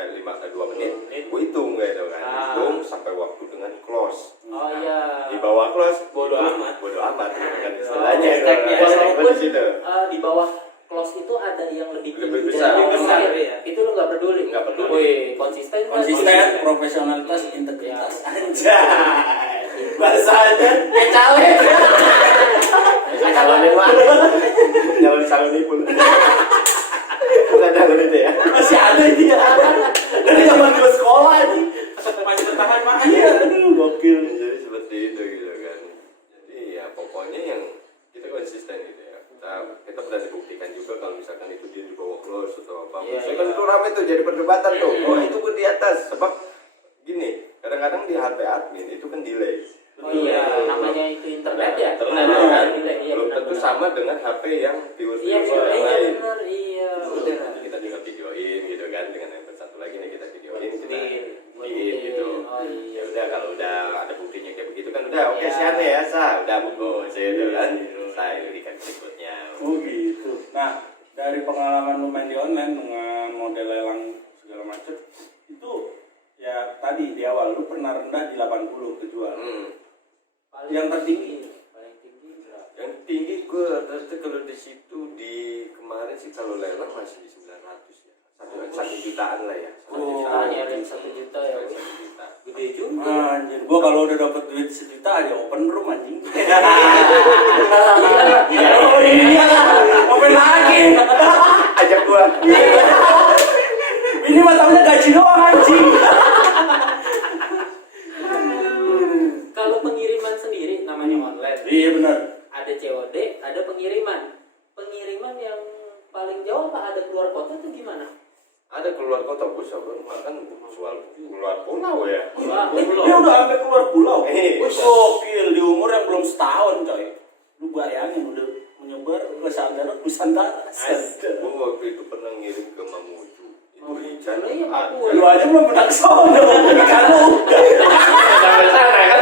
menit gue hitung gitu kan. Hitung sampai waktu dengan close. Oh iya. Di bawah close Bodo itu amat. bodo amat gitu kan istilahnya. Walaupun di situ. di bawah close itu ada yang lebih tinggi Lebih dan besar. lebih Lebih besar, besar, iya. itu lo nggak peduli. Nggak peduli. Wih, konsisten. kan? Konsisten, profesionalitas, integritas. Anjay. Bahasanya Cawe. Calonnya mah calon pun bukan calon itu ya. masih ada dia. Dari zaman gue sekolah aja. Masih bertahan mah. Iya, aduh gokil. Jadi seperti itu gitu kan. Jadi ya pokoknya yang kita konsisten gitu ya. Kita pernah dibuktikan juga kalau misalkan itu dia di bawah close atau apa. Iya, Misalkan iya. itu ramai tuh jadi perdebatan tuh. Oh itu pun di atas. Sebab gini, kadang-kadang di HP admin itu kan delay. Oh iya, namanya itu internet ya. Internet Nah, kan. iya, Belum benar, tentu benar. sama dengan HP yang viewers Iya, yang iya lain. benar, iya. Udah nanti kita juga videoin gitu kan dengan yang satu lagi nih kita videoin kita buktiin gitu. Oh iya. Ya udah kalau udah ada buktinya kayak begitu kan udah oke Ya. siap ya sah udah bagus gitu kan saya berikan berikutnya. Oh gitu. Nah, dari pengalaman lu main di online dengan model lelang segala macam itu ya tadi di awal lu pernah rendah di 80 kejual. Paling Yang tertinggi? paling tinggi berapa? Yang tinggi gue rata-rata kalau di situ di kemarin sih kalau lelang masih di 900 ya. Satu jutaan lah ya. Satu jutaan ya, yang 1 juta ya. 1 juta. Gede juga. Anjir, gua kalau udah dapet duit 1 juta aja open room anjing. Oh iya, open lagi. Ajak gua. Ini mah taunya gaji doang anjing. Kalau pengiriman sendiri namanya online. Iya benar. Ada COD, ada pengiriman. Pengiriman yang paling jauh apa ada keluar kota tuh gimana? Ada keluar kota bus apa makan soal keluar pulau ya. Wah, Dia udah sampai keluar pulau. Eh. Wih, gokil di umur yang belum setahun coy. Lu bayangin udah menyebar ke Nusantara. Gue waktu itu pernah ngirim ke Mamuju. Itu ikan iya, ada. Papua. Lu aja belum pernah kesono. Ikan lu udah. Sampai sana kan.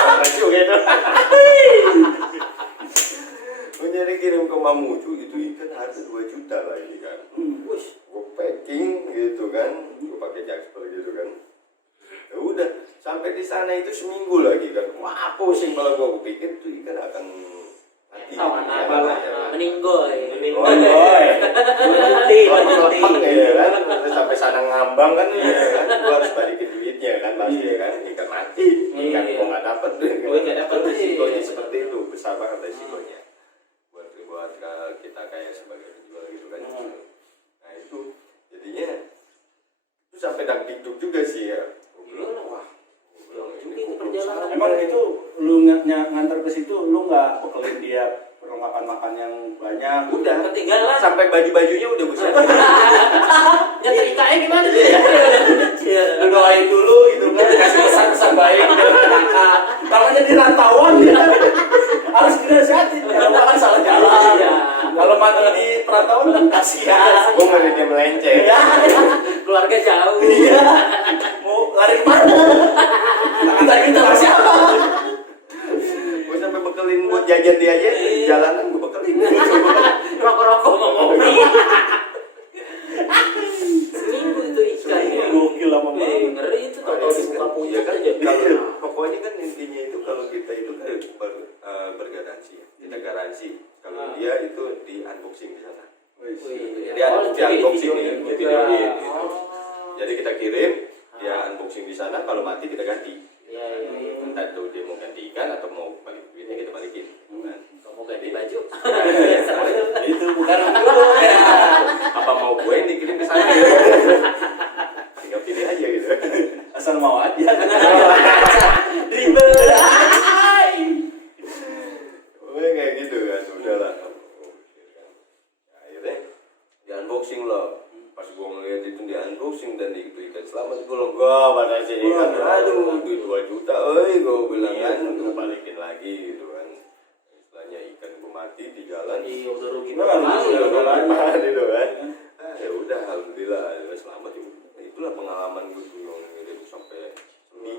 Mamuju gitu. Gue jadi kirim ke Mamuju itu ikan harga 2 juta lagi kan. Wih, Gue packing gitu kan. Gue pakai Jasper gitu kan. Ya udah sampai di sana itu seminggu lagi kan. Wah pusing kalau gue pikir tuh ikan akan mati. awan Ya, abang ya. meninggoy. Oh, boy. Mati, mati. Ya kan, terus sampai sana ngambang kan, ya kan, gua harus balikin duitnya kan, pasti kan, ikan mati, ikan Iya. gua nggak dapet, Gua nggak dapet. resikonya seperti itu, besar banget resikonya, buat kita kayak sebagai penjual gitu kan, nah itu jadinya itu sampai dagdikduk juga sih ya, gua bilang, wah, gua bilang, ini Itu gua belum perjalanan. sampai. Emang itu lu nganter ke situ lu nggak bekelin dia perlengkapan makan yang banyak? Udah, Ketinggalan. sampai baju-bajunya udah gue siapin. Nyetrikanya gimana sih? Lu doain dulu gitu kan, kasih pesan-pesan baik biar kakak. Kalau jadi rantauan ya harus dinasihatin. Kalau makan salah jalan. Iya. Kalau mati di perantauan kan kasihan. Gue ngeliat dia melenceng. Ya, Keluarga jauh. iya. Mau lari kemana? Minta sama siapa? Gue sampai bekelin buat jajan dia aja di jalanan gue bekelin. Rokok-rokok mau ngopi. Seminggu itu ikan ya. Gokil lama Wih, banget. ngeri itu tau-tau dibuka Iya puncak kan, aja. kalau pokoknya kan intinya itu kalau kita itu kan bergaransi, kita garansi kalau dia itu di unboxing di sana. Wih. Jadi ada Oh, di unboxing videoin nih, juga. videoin gitu. Oh. Jadi kita kirim, dia unboxing di sana, kalau mati kita ganti. Iya, iya, iya. Entah itu dia mau ganti ikan atau mau balik duitnya kita balikin. Kan? Kamu ganti baju. Itu bukan dulu ya. Apa mau gue yang dikirim ke sana? Tinggal pilih aja gitu. Asal mau aja. Dribble. Pokoknya kayak gitu kan, udahlah. Akhirnya di unboxing loh. Pas gue ngeliat itu di unboxing dan di itu ikan selamat gue lega pada sini kan. Aduh, duit 2 juta, gue bilang kan, gue balikin lagi gitu kan. Istilahnya ikan gue mati di jalan. Iya, udah rugi Udah, berapa kali ya? Udah lama gitu kan. Ya udah, alhamdulillah selamat. Itulah pengalaman gue tuh yang ngirim sampai seminggu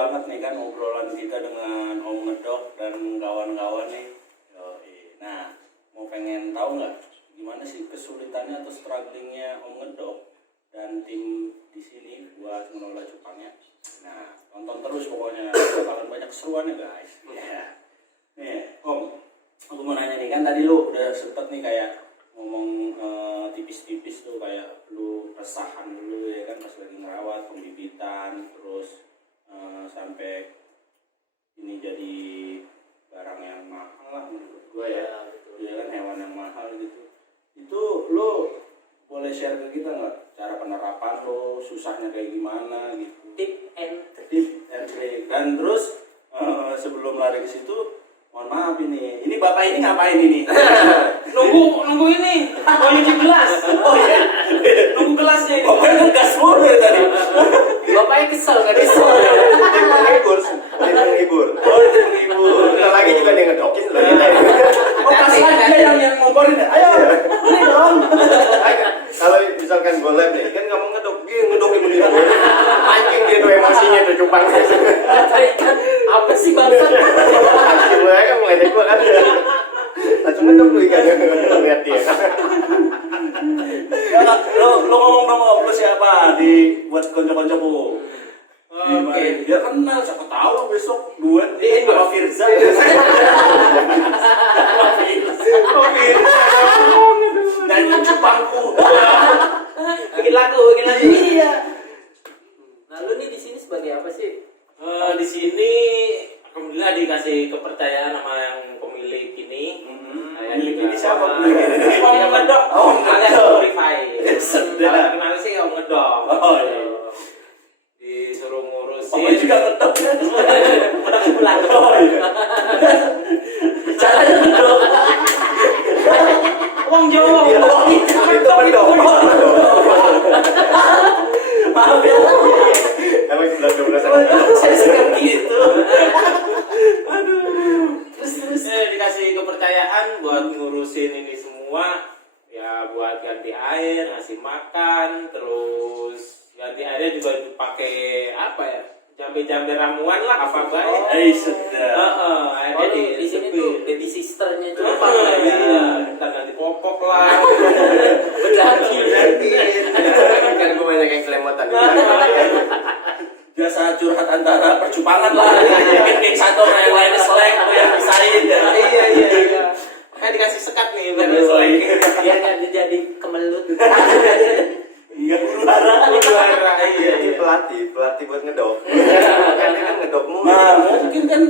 banget nih kan obrolan kita dengan Om Ngedok dan kawan-kawan nih. Nah, mau pengen tahu nggak gimana sih kesulitannya atau strugglingnya Om Ngedok dan tim di sini buat mengelola cupangnya? Nah, tonton terus pokoknya, bakalan banyak keseruannya guys. Ya. Nih, Om, aku mau nanya nih, kan tadi lu udah sempet nih kayak ngomong tipis-tipis tuh kayak lu resahan dulu ya kan pas lagi ngerawat pembibitan, terus sampai ini jadi barang yang mahal lah menurut gue ya. Ya kan, hewan yang mahal gitu. Itu lu boleh share ke kita nggak cara penerapan lo, susahnya kayak gimana gitu? Tip and trick. Dan terus sebelum lari ke situ, mohon maaf ini bapak ini ngapain ini? Nunggu ini. Mau nyuci gelas. Oh iya, Nunggu gelasnya ini. bapaknya ngegas mulu dari tadi. bapaknya kesel kan Menghibur. Oh itu menghibur. Bentar lagi juga dia ngedokin loh. Oh pas lagi dia yang ngomporin, ayo ini dong. Kalau misalkan gue live nih, kan nggak mau ngedokin bener. Anjing dia tuh emosinya tuh cupang. kan apa sih bangsat Anjing mereka ngeledek gue kan. Langsung ngedok tuh ikan lihat dia. Ya, lo ngomong dong Om, lo siapa di buat konco-koncoku? Oke. Biar kenal, siapa tahu besok duet sama Firza. Dan cupangku. Bikin lagu. Iya. nah lu nih di sini sebagai apa sih? Di sini alhamdulillah dikasih kepercayaan sama yang pemilik ini. Saya juga Ini siapa? Om Ngedok. Om alias Ngedok. Purify. Sedap. Kalau kenal sih Om Ngedok. Oh, iya. Disuruh ngurusin. Papa juga ngetok kan? Ngedok sebelah. Oh iya. Caranya ngetok. Wong Jawa. Itu mendok. Maaf ya. Emang 11-12 sama Saya suka gitu. terus Dikasih kepercayaan buat ngurusin ini semua, ya buat ganti air, ngasih makan, terus ganti airnya juga pakai apa ya, jambe-jambe ramuan lah apa baik. Sedap. oh lu di sini tuh baby sisternya Apa cupang lah ya kita ganti popok lah. bedaki kan gue banyak yang selemotan. Biasa curhat antara percupangan lah. Mungkin satu orang yang lain selek, lu yang pisahin. Iya. Kayak dikasih sekat nih biar dia selek. biar nggak jadi kemelut Iya, huru-hara. Iya. Ini pelatih buat ngedok. Kan dia kan ngedok mulu. Nah, mungkin kan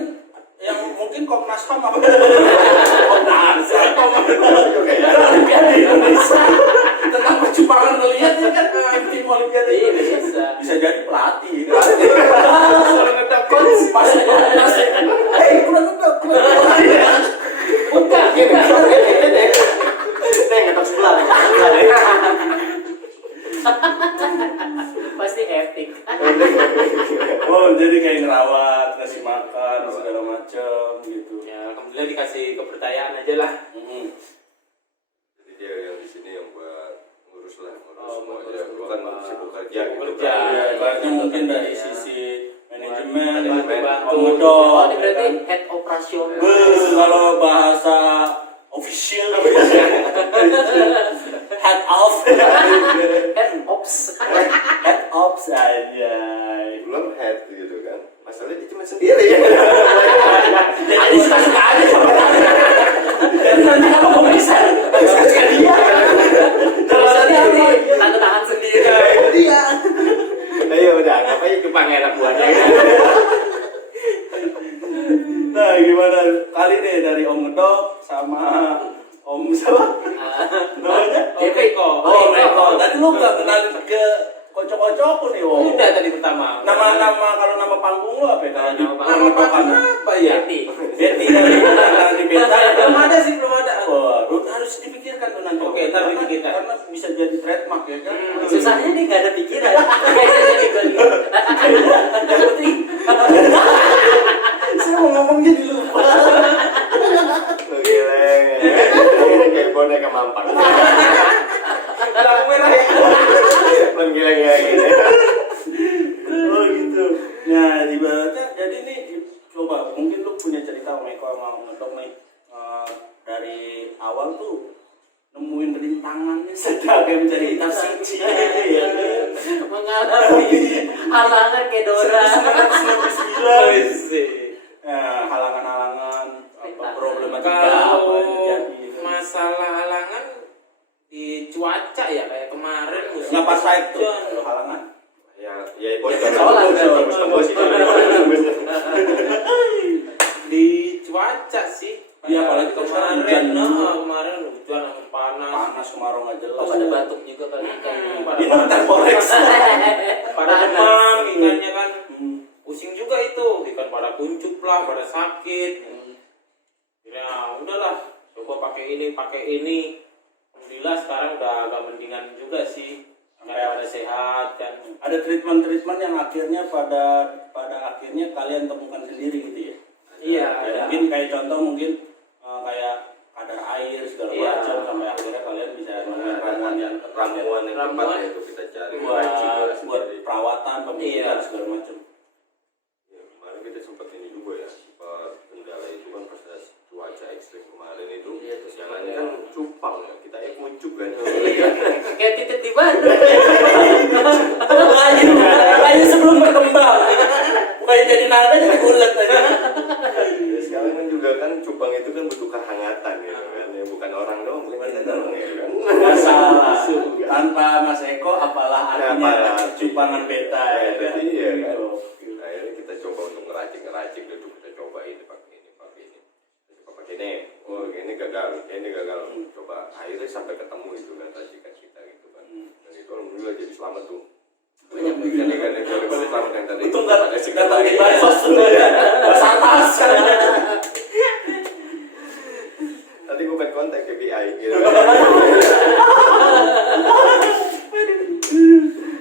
yang mungkin Komnas HAM apa? Komnas HAM. Olimpiade Indonesia tentang percupangan melihat kan tim Olimpiade iya Indonesia. bisa Bisa jadi pelatih. Kalau ngedok Masuk Komnas. Kurang ngedok. buka Nih ngedok sebelah. pasti epic Oh, jadi kayak ngerawat, ngasih makan, segala macam gitu. ya alhamdulillah dikasih kepercayaan aja lah. Jadi dia yang di sini yang buat ngurus Oh, semua ngurus aja. Gue kan semua. sibuk kerja gitu. Kerja. Ya, ibaratnya mungkin dari Iya. sisi manajemen, Bantu. oh ngedok. ini berarti head operasional Kalau bahasa official head off, head ops head ops aja. Belum head gitu kan. Masalahnya dia cuma sendiri. Jadi suka-suka aja. Dan nanti kalau mau bisa, suka dia. Terus nanti tanda tangan sendiri dia. Nah ya udah, ngapain cupang enak buatnya. Nah, gimana kali nih dari Om Ngedok sama Om siapa? Namanya? Eko. Oh, Eko. Tadi lu nggak kenalin ke kocok-kocokku nih, Om. Udah tadi pertama. Nama kalau nama panggung lu apa ya? Kalau di Nama panggung apa ya? Betty dari Beta. Belum ada sih, belum ada. Wah, lu harus dipikirkan tuh nanti. Oke, ntar dipikirkan. Karena bisa jadi trademark ya kan. susahnya nih nggak ada pikiran Yang penting saya mau ngomong jadi lupa. Gileng. Kayak boneka mampang. Lampu merah ya. Menggileng kayak gini. Oh gitu. Nah, ibaratnya tangannya sedang kayak mencari kitab suci ya kan. mengalami halangan kayak Dora. Nah, halangan-halangan apa problematika Kalau apa yang terjadi. masalah halangan di cuaca ya kayak kemarin musim Nggak pas naik tuh hujan. kalau halangan. Ya bocor. Sholat berarti. Di cuaca sih. Iya, apalagi kemarin, hujan. kemarin hujan langsung panas. Panas kemarau nggak jelas. Oh, pada batuk juga kali. Pada Ini terkoreksi. pada demam ikannya kan Hmm. pusing juga itu, ikan pada kuncup lah, pada sakit. Ya udahlah, coba pakai ini. Alhamdulillah sekarang udah agak mendingan juga sih. Kayak pada sehat kan. Ada treatment yang akhirnya pada akhirnya kalian temukan sendiri gitu ya. Iya, Ya, ada. mungkin kayak contoh kayak kadar air segala Iya. macam sampai akhirnya kalian bisa nemuin ramuan yang Ramuan yang tepat Ramuan. ya itu kita cari. buat Wajib buat sendiri. perawatan pembibitan Iya. segala macam. Ya, kemarin kita sempat ini juga ya, sempat kendala itu kan pas ada cuaca ekstrim kemarin itu. Iya, Terus jalannya kan cupang ya, kita ya kuncup kan. Kayak titik di Bandung. Kayu sebelum berkembang. Bukan jadi nada jadi bulat aja. Ya, sekarang kan juga kan cupang itu kan butuh kehangatan gitu kan, ya bukan orang doang, bukan kita doang ya kan. Masalah tanpa Mas Eko apalah artinya Apalah. cupangan beta ya kan. Iya kan. Gokil. Akhirnya kita coba untuk ngeracik dulu, kita coba ini pakai ini. Kita coba pakai ini. Oh ini gagal. Coba akhirnya sampai ketemu itu kan racikan kita gitu kan. Dan itu alhamdulillah jadi selamat tuh. Banyak ikan yang boleh selamat yang tadi. Untung nggak ada sekitar datang di lagi. bansos dulu ya. Basatas kan. Nanti gue pengen kontak KPI gitu.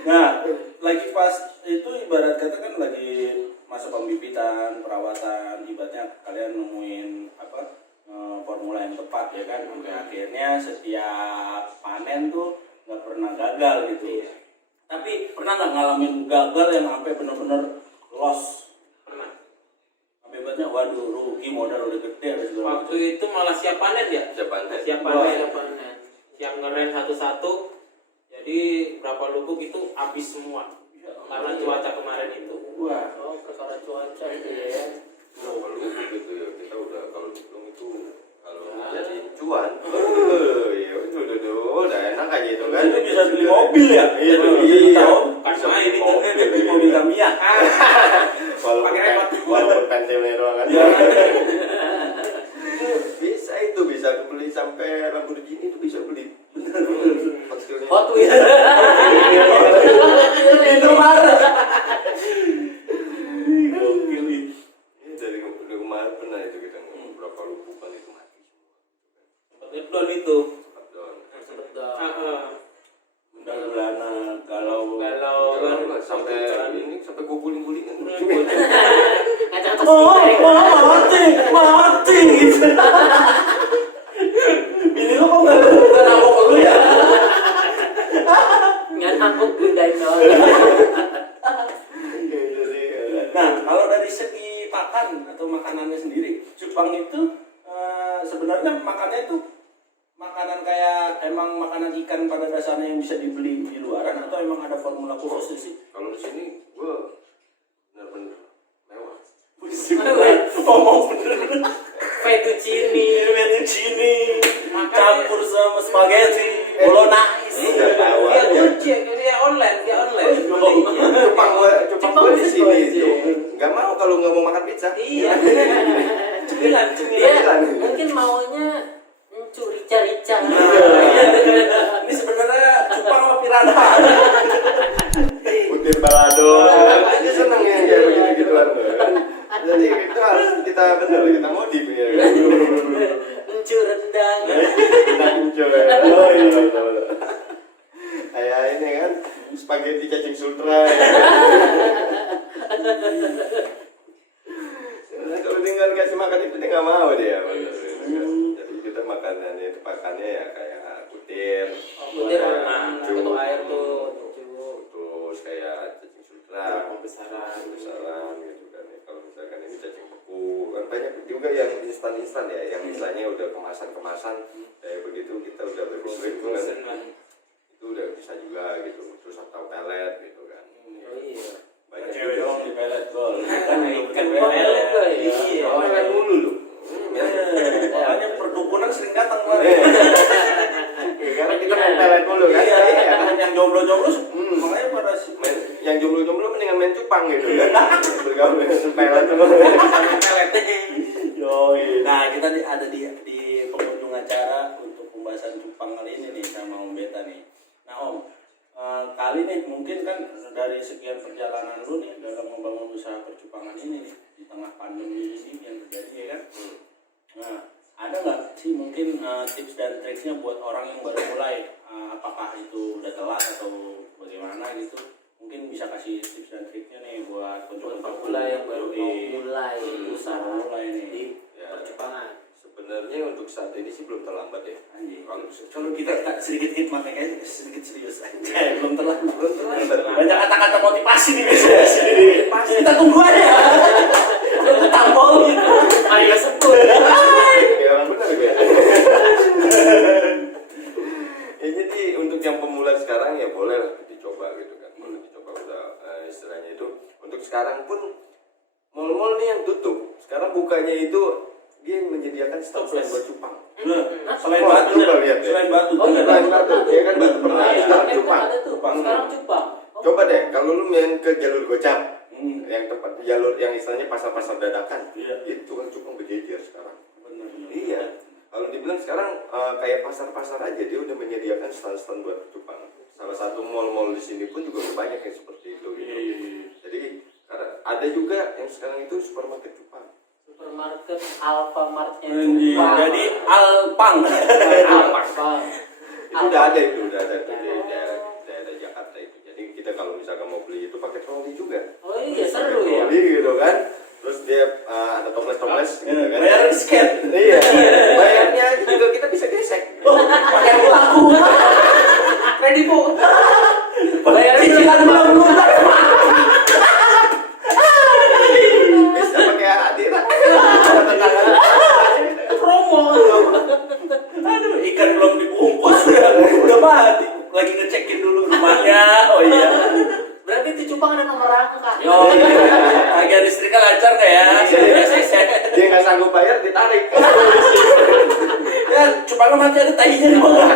Nah, lagi pas itu ibarat kata kan lagi masa pembibitan, perawatan, ibaratnya kalian nemuin formula yang tepat ya kan. Sampai akhirnya setiap panen tuh nggak pernah gagal gitu. Tapi pernah nggak ngalamin gagal yang sampai bener-bener loss? Pernah. Sampai ibaratnya waduh rugi modal udah gede ada segala macam. Waktu itu malah siap panen ya? Siap Wah. panen. Yang ngeren satu-satu. Jadi berapa lubuk itu habis semua. Karena cuaca kemarin itu. Wah, Oh, perkara cuaca itu ya. Kalau gitu ya kita udah kalau belum itu kalau jadi cuan, ya udah enak aja itu kan. itu bisa beli mobil ya? Iya, Iya. Kan bisa main beli itu. mobil. Mobil Tamiya. Pakai remote. Walaupun pentilnya doang kan. Iya. Bisa itu bisa beli sampai Lamborghini itu bisa beli. Pentilnya. Hot Wheels. Itu marah. Gokil ini. Ini dari kemarin pernah itu kita beberapa lupukan itu mati semua. Ngedon itu. Cepat doang. Bulanan kalau Kalau sampai ini sampai gue guling-gulingan. Ngacang atas kita. mati gitu. Bini lo kok nggak nabok lu ya? Nggak nangkut pindahin doang. Nah, kalau dari segi pakan atau makanannya sendiri, cupang itu sebenarnya makannya itu makanan kayak emang makanan ikan pada dasarnya yang bisa dibeli di luaran atau emang ada formula khusus sih? Kalau di sini gue benar-benar mewah. Ngomong bener. Fettuccine. Campur sama spaghetti, bolognese. Udah tahu Dia aja. gojek, dia online. Cupang gue di sini itu nggak mau kalau nggak mau makan pizza. Iya. Cemilan. Dia mungkin maunya rica-rica. Ini sebenarnya cupang apa piranha? Butir balado. Dia seneng yang kayak begitu-gituan. Jadi itu harus kita kita modif ya kan. Encur rendang. Kita muncul ya. Oh iya betul. Kayak ini kan spaghetti cacing sutra. Ya. Kalau tinggal kasih makan itu dia nggak mau dia. Jadi kita makanannya itu pakannya ya kayak butir, Butir ada ketuk air tuh. terus kayak cacing sutra, Besaran. besaran gitu kan. Ya. Kalau misalkan ini cacing beku kan banyak juga yang instan ya, yang misalnya udah kemasan kayak begitu kita udah lebih sering tuh kan. pelet gitu kan. Oh iya. Banyak Cewek juga doang sih. di pelet gol. Ikan pelet kok ya. Iya. Oh, pelet mulu lu. Makanya perdukunan sering datang Bang. Iya, karena kita main pelet mulu kan. Iya, yang jomblo-jomblo Hmm. makanya pada Yang jomblo-jomblo mendingan main cupang gitu kan. Bergaul dengan pelet tuh. pelet. Yoi. Nah, kita ada di penghujung acara untuk pembahasan cupang kali ini nih sama Om Beta nih. Nah Om, kali nih mungkin kan dari sekian perjalanan lu nih dalam membangun usaha percupangan ini nih di tengah pandemi ini yang terjadi ya kan. Nah, ada nggak sih mungkin tips dan triknya buat orang yang baru mulai? Apakah itu udah telat atau bagaimana gitu? Mungkin bisa kasih tips dan triknya nih buat Pemula yang baru mau mulai usaha mulai nih. di Ya. percupangan. Sebenarnya untuk saat ini sih belum terlambat ya. Anjing. Kalau Kalau kita sedikit hikmat kayak sedikit serius aja, belum terlalu. terlambat. Banyak kata-kata motivasi nih biasanya di sini. Kita tunggu aja. Kita tampol gitu. Ayo sebut. Ya orang benar ya. Ya jadi untuk yang pemula sekarang ya boleh lah dicoba gitu kan. Boleh dicoba udah istilahnya itu. Untuk sekarang pun mal-mal nih yang tutup. Sekarang bukanya itu dia menyediakan stand buat cupang. Nah, selain Wah, batu, coba lihat deh. selain batu. Oh iya, Selain batu, dia kan batu pernah. Iya. Sekarang Kan cupang. ada tuh. Sekarang cupang. Oh. Coba deh kalau lu main ke jalur gocap, Hmm. yang tempat jalur yang istilahnya pasar-pasar dadakan, Iya. itu tukang cupang berjejer sekarang. Benar. Iya. Kalau dibilang sekarang kayak pasar-pasar aja dia udah menyediakan stand-stand buat cupang. Salah satu mall-mall di sini pun juga udah banyak yang seperti itu gitu. Iya, iya, iya. Jadi karena ada juga yang sekarang itu supermarket cupang. Supermarket Alfamartnya Anjing. cupang. Jadi alpang. Alpang. Itu udah ada itu di daerah Jakarta itu. Jadi kita kalau misalkan mau beli itu pakai troli juga. Oh iya seru ya. Troli gitu kan. Terus dia ada toples-toples gitu kan. Bayar scan. Iya. Bayarnya aja juga kita bisa gesek. Pakai pelaku. Ready bu. Bayar Cicilan belum lunas. Bisa pakai hadirat. promo. Aduh, ikan belum dibungkus udah mati. Lagi ngecekin dulu rumahnya. Oh iya. Berarti itu cupang ada nomor angka. Oh iya. Bagian listriknya lancar nggak ya? Dia nggak sanggup bayar ditarik. Ya, cupangnya mati ada tahinya di bawah.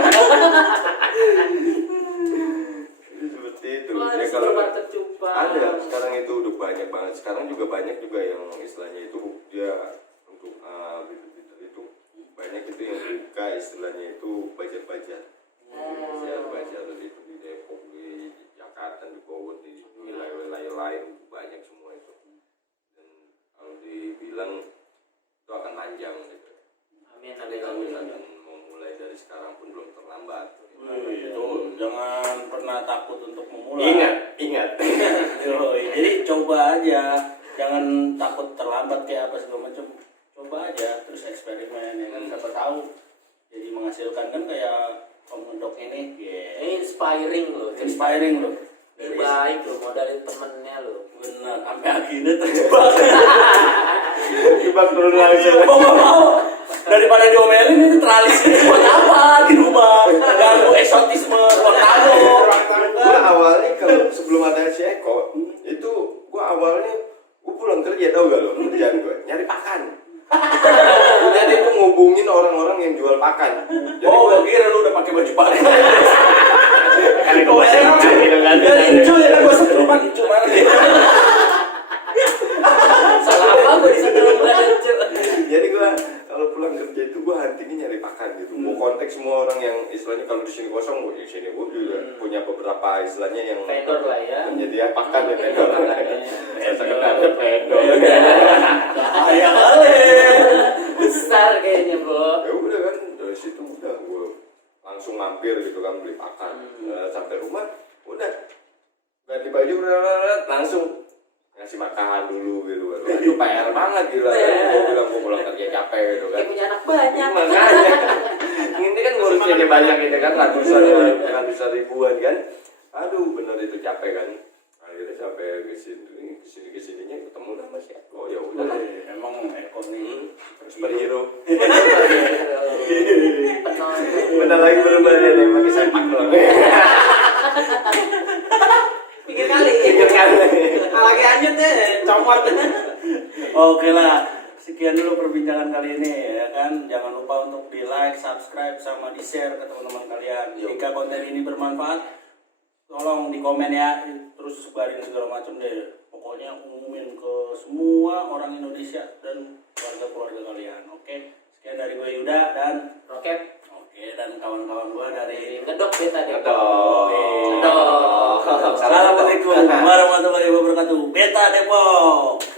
Seperti itu. Oh, ada Ya, kalau supermarket cupang. ada sekarang itu udah banyak banget. Sekarang juga banyak juga yang istilahnya itu dia untuk itu banyak itu yang buka istilahnya itu bajar-bajar. Bajar-bajar itu di Depok, di Jakarta, di Bogor, di wilayah-wilayah lain banyak semua itu. Dan kalau dibilang itu akan panjang gitu. Amin Jadi amin kalau amin. misalkan mau mulai dari sekarang pun belum terlambat. Itu jangan pernah takut untuk memulai. Ingat. Yoi, jadi coba aja, jangan takut terlambat kayak apa segala macam. Coba aja terus eksperimen ya kan, siapa tahu jadi menghasilkan kan kayak pemendok ini. Ini inspiring loh. Inspiring loh. Ini baik loh, modalin temennya loh. Benar, sampai akhirnya terjebak. Jebak turun langsung. Mau nggak mau daripada diomelin itu teralis buat apa di rumah, ganggu eksotisme ruang tamu. Gue awalnya kalau sebelum ada si Eko itu gue awalnya gue pulang kerja tau gak lo kerjaan gue nyari pakan. Jadi gue ngubungin orang-orang yang jual pakan. Jadi Oh, gua gue kira lu udah pakai baju pakai. kali gue gitu kan. Ya incu ya kan gue setruman cuma. Salah apa gue disetrum lucu. Jadi gue kalau pulang kerja itu gue huntingnya nyari pakan gitu. Gue kontak semua orang yang istilahnya kalau di sini kosong, gue di sini gue juga punya beberapa istilahnya yang Vendor lah ya. menjadi pakan ya vendor. Saya kenal vendor. Bahaya kali. Besar kayaknya bu. Ya udah kan dari situ udah gue langsung mampir gitu kan beli pakan. Sampai rumah udah ganti baju langsung ngasih makan dulu gitu kan. Itu PR banget gila. Gue bilang gue pulang kerja capek gitu kan. Kayak punya anak banyak. Makanya ini kan ngurusnya dia banyak gitu kan ratusan ribuan kan. Aduh bener itu capek kan. Akhirnya sampai kesininya ketemu sama si Eko. Ya udah Emang ekor nih superhero. Penuh. Bentar lagi berubah dia nih pakai sepak loh. Oke lah, sekian dulu perbincangan kali ini ya kan. Jangan lupa untuk di like, subscribe, sama di share ke teman-teman kalian. Jika konten ini bermanfaat, tolong di komen ya, terus sebarin segala macam deh. Pokoknya umumin ke semua orang Indonesia dan keluarga-keluarga kalian. Oke, sekian dari gue Yuda dan Roket. Oke, dan kawan-kawan gue dari Ngedok beta deh. Ngedok. Assalamualaikum warahmatullahi wabarakatuh. Beta Depok.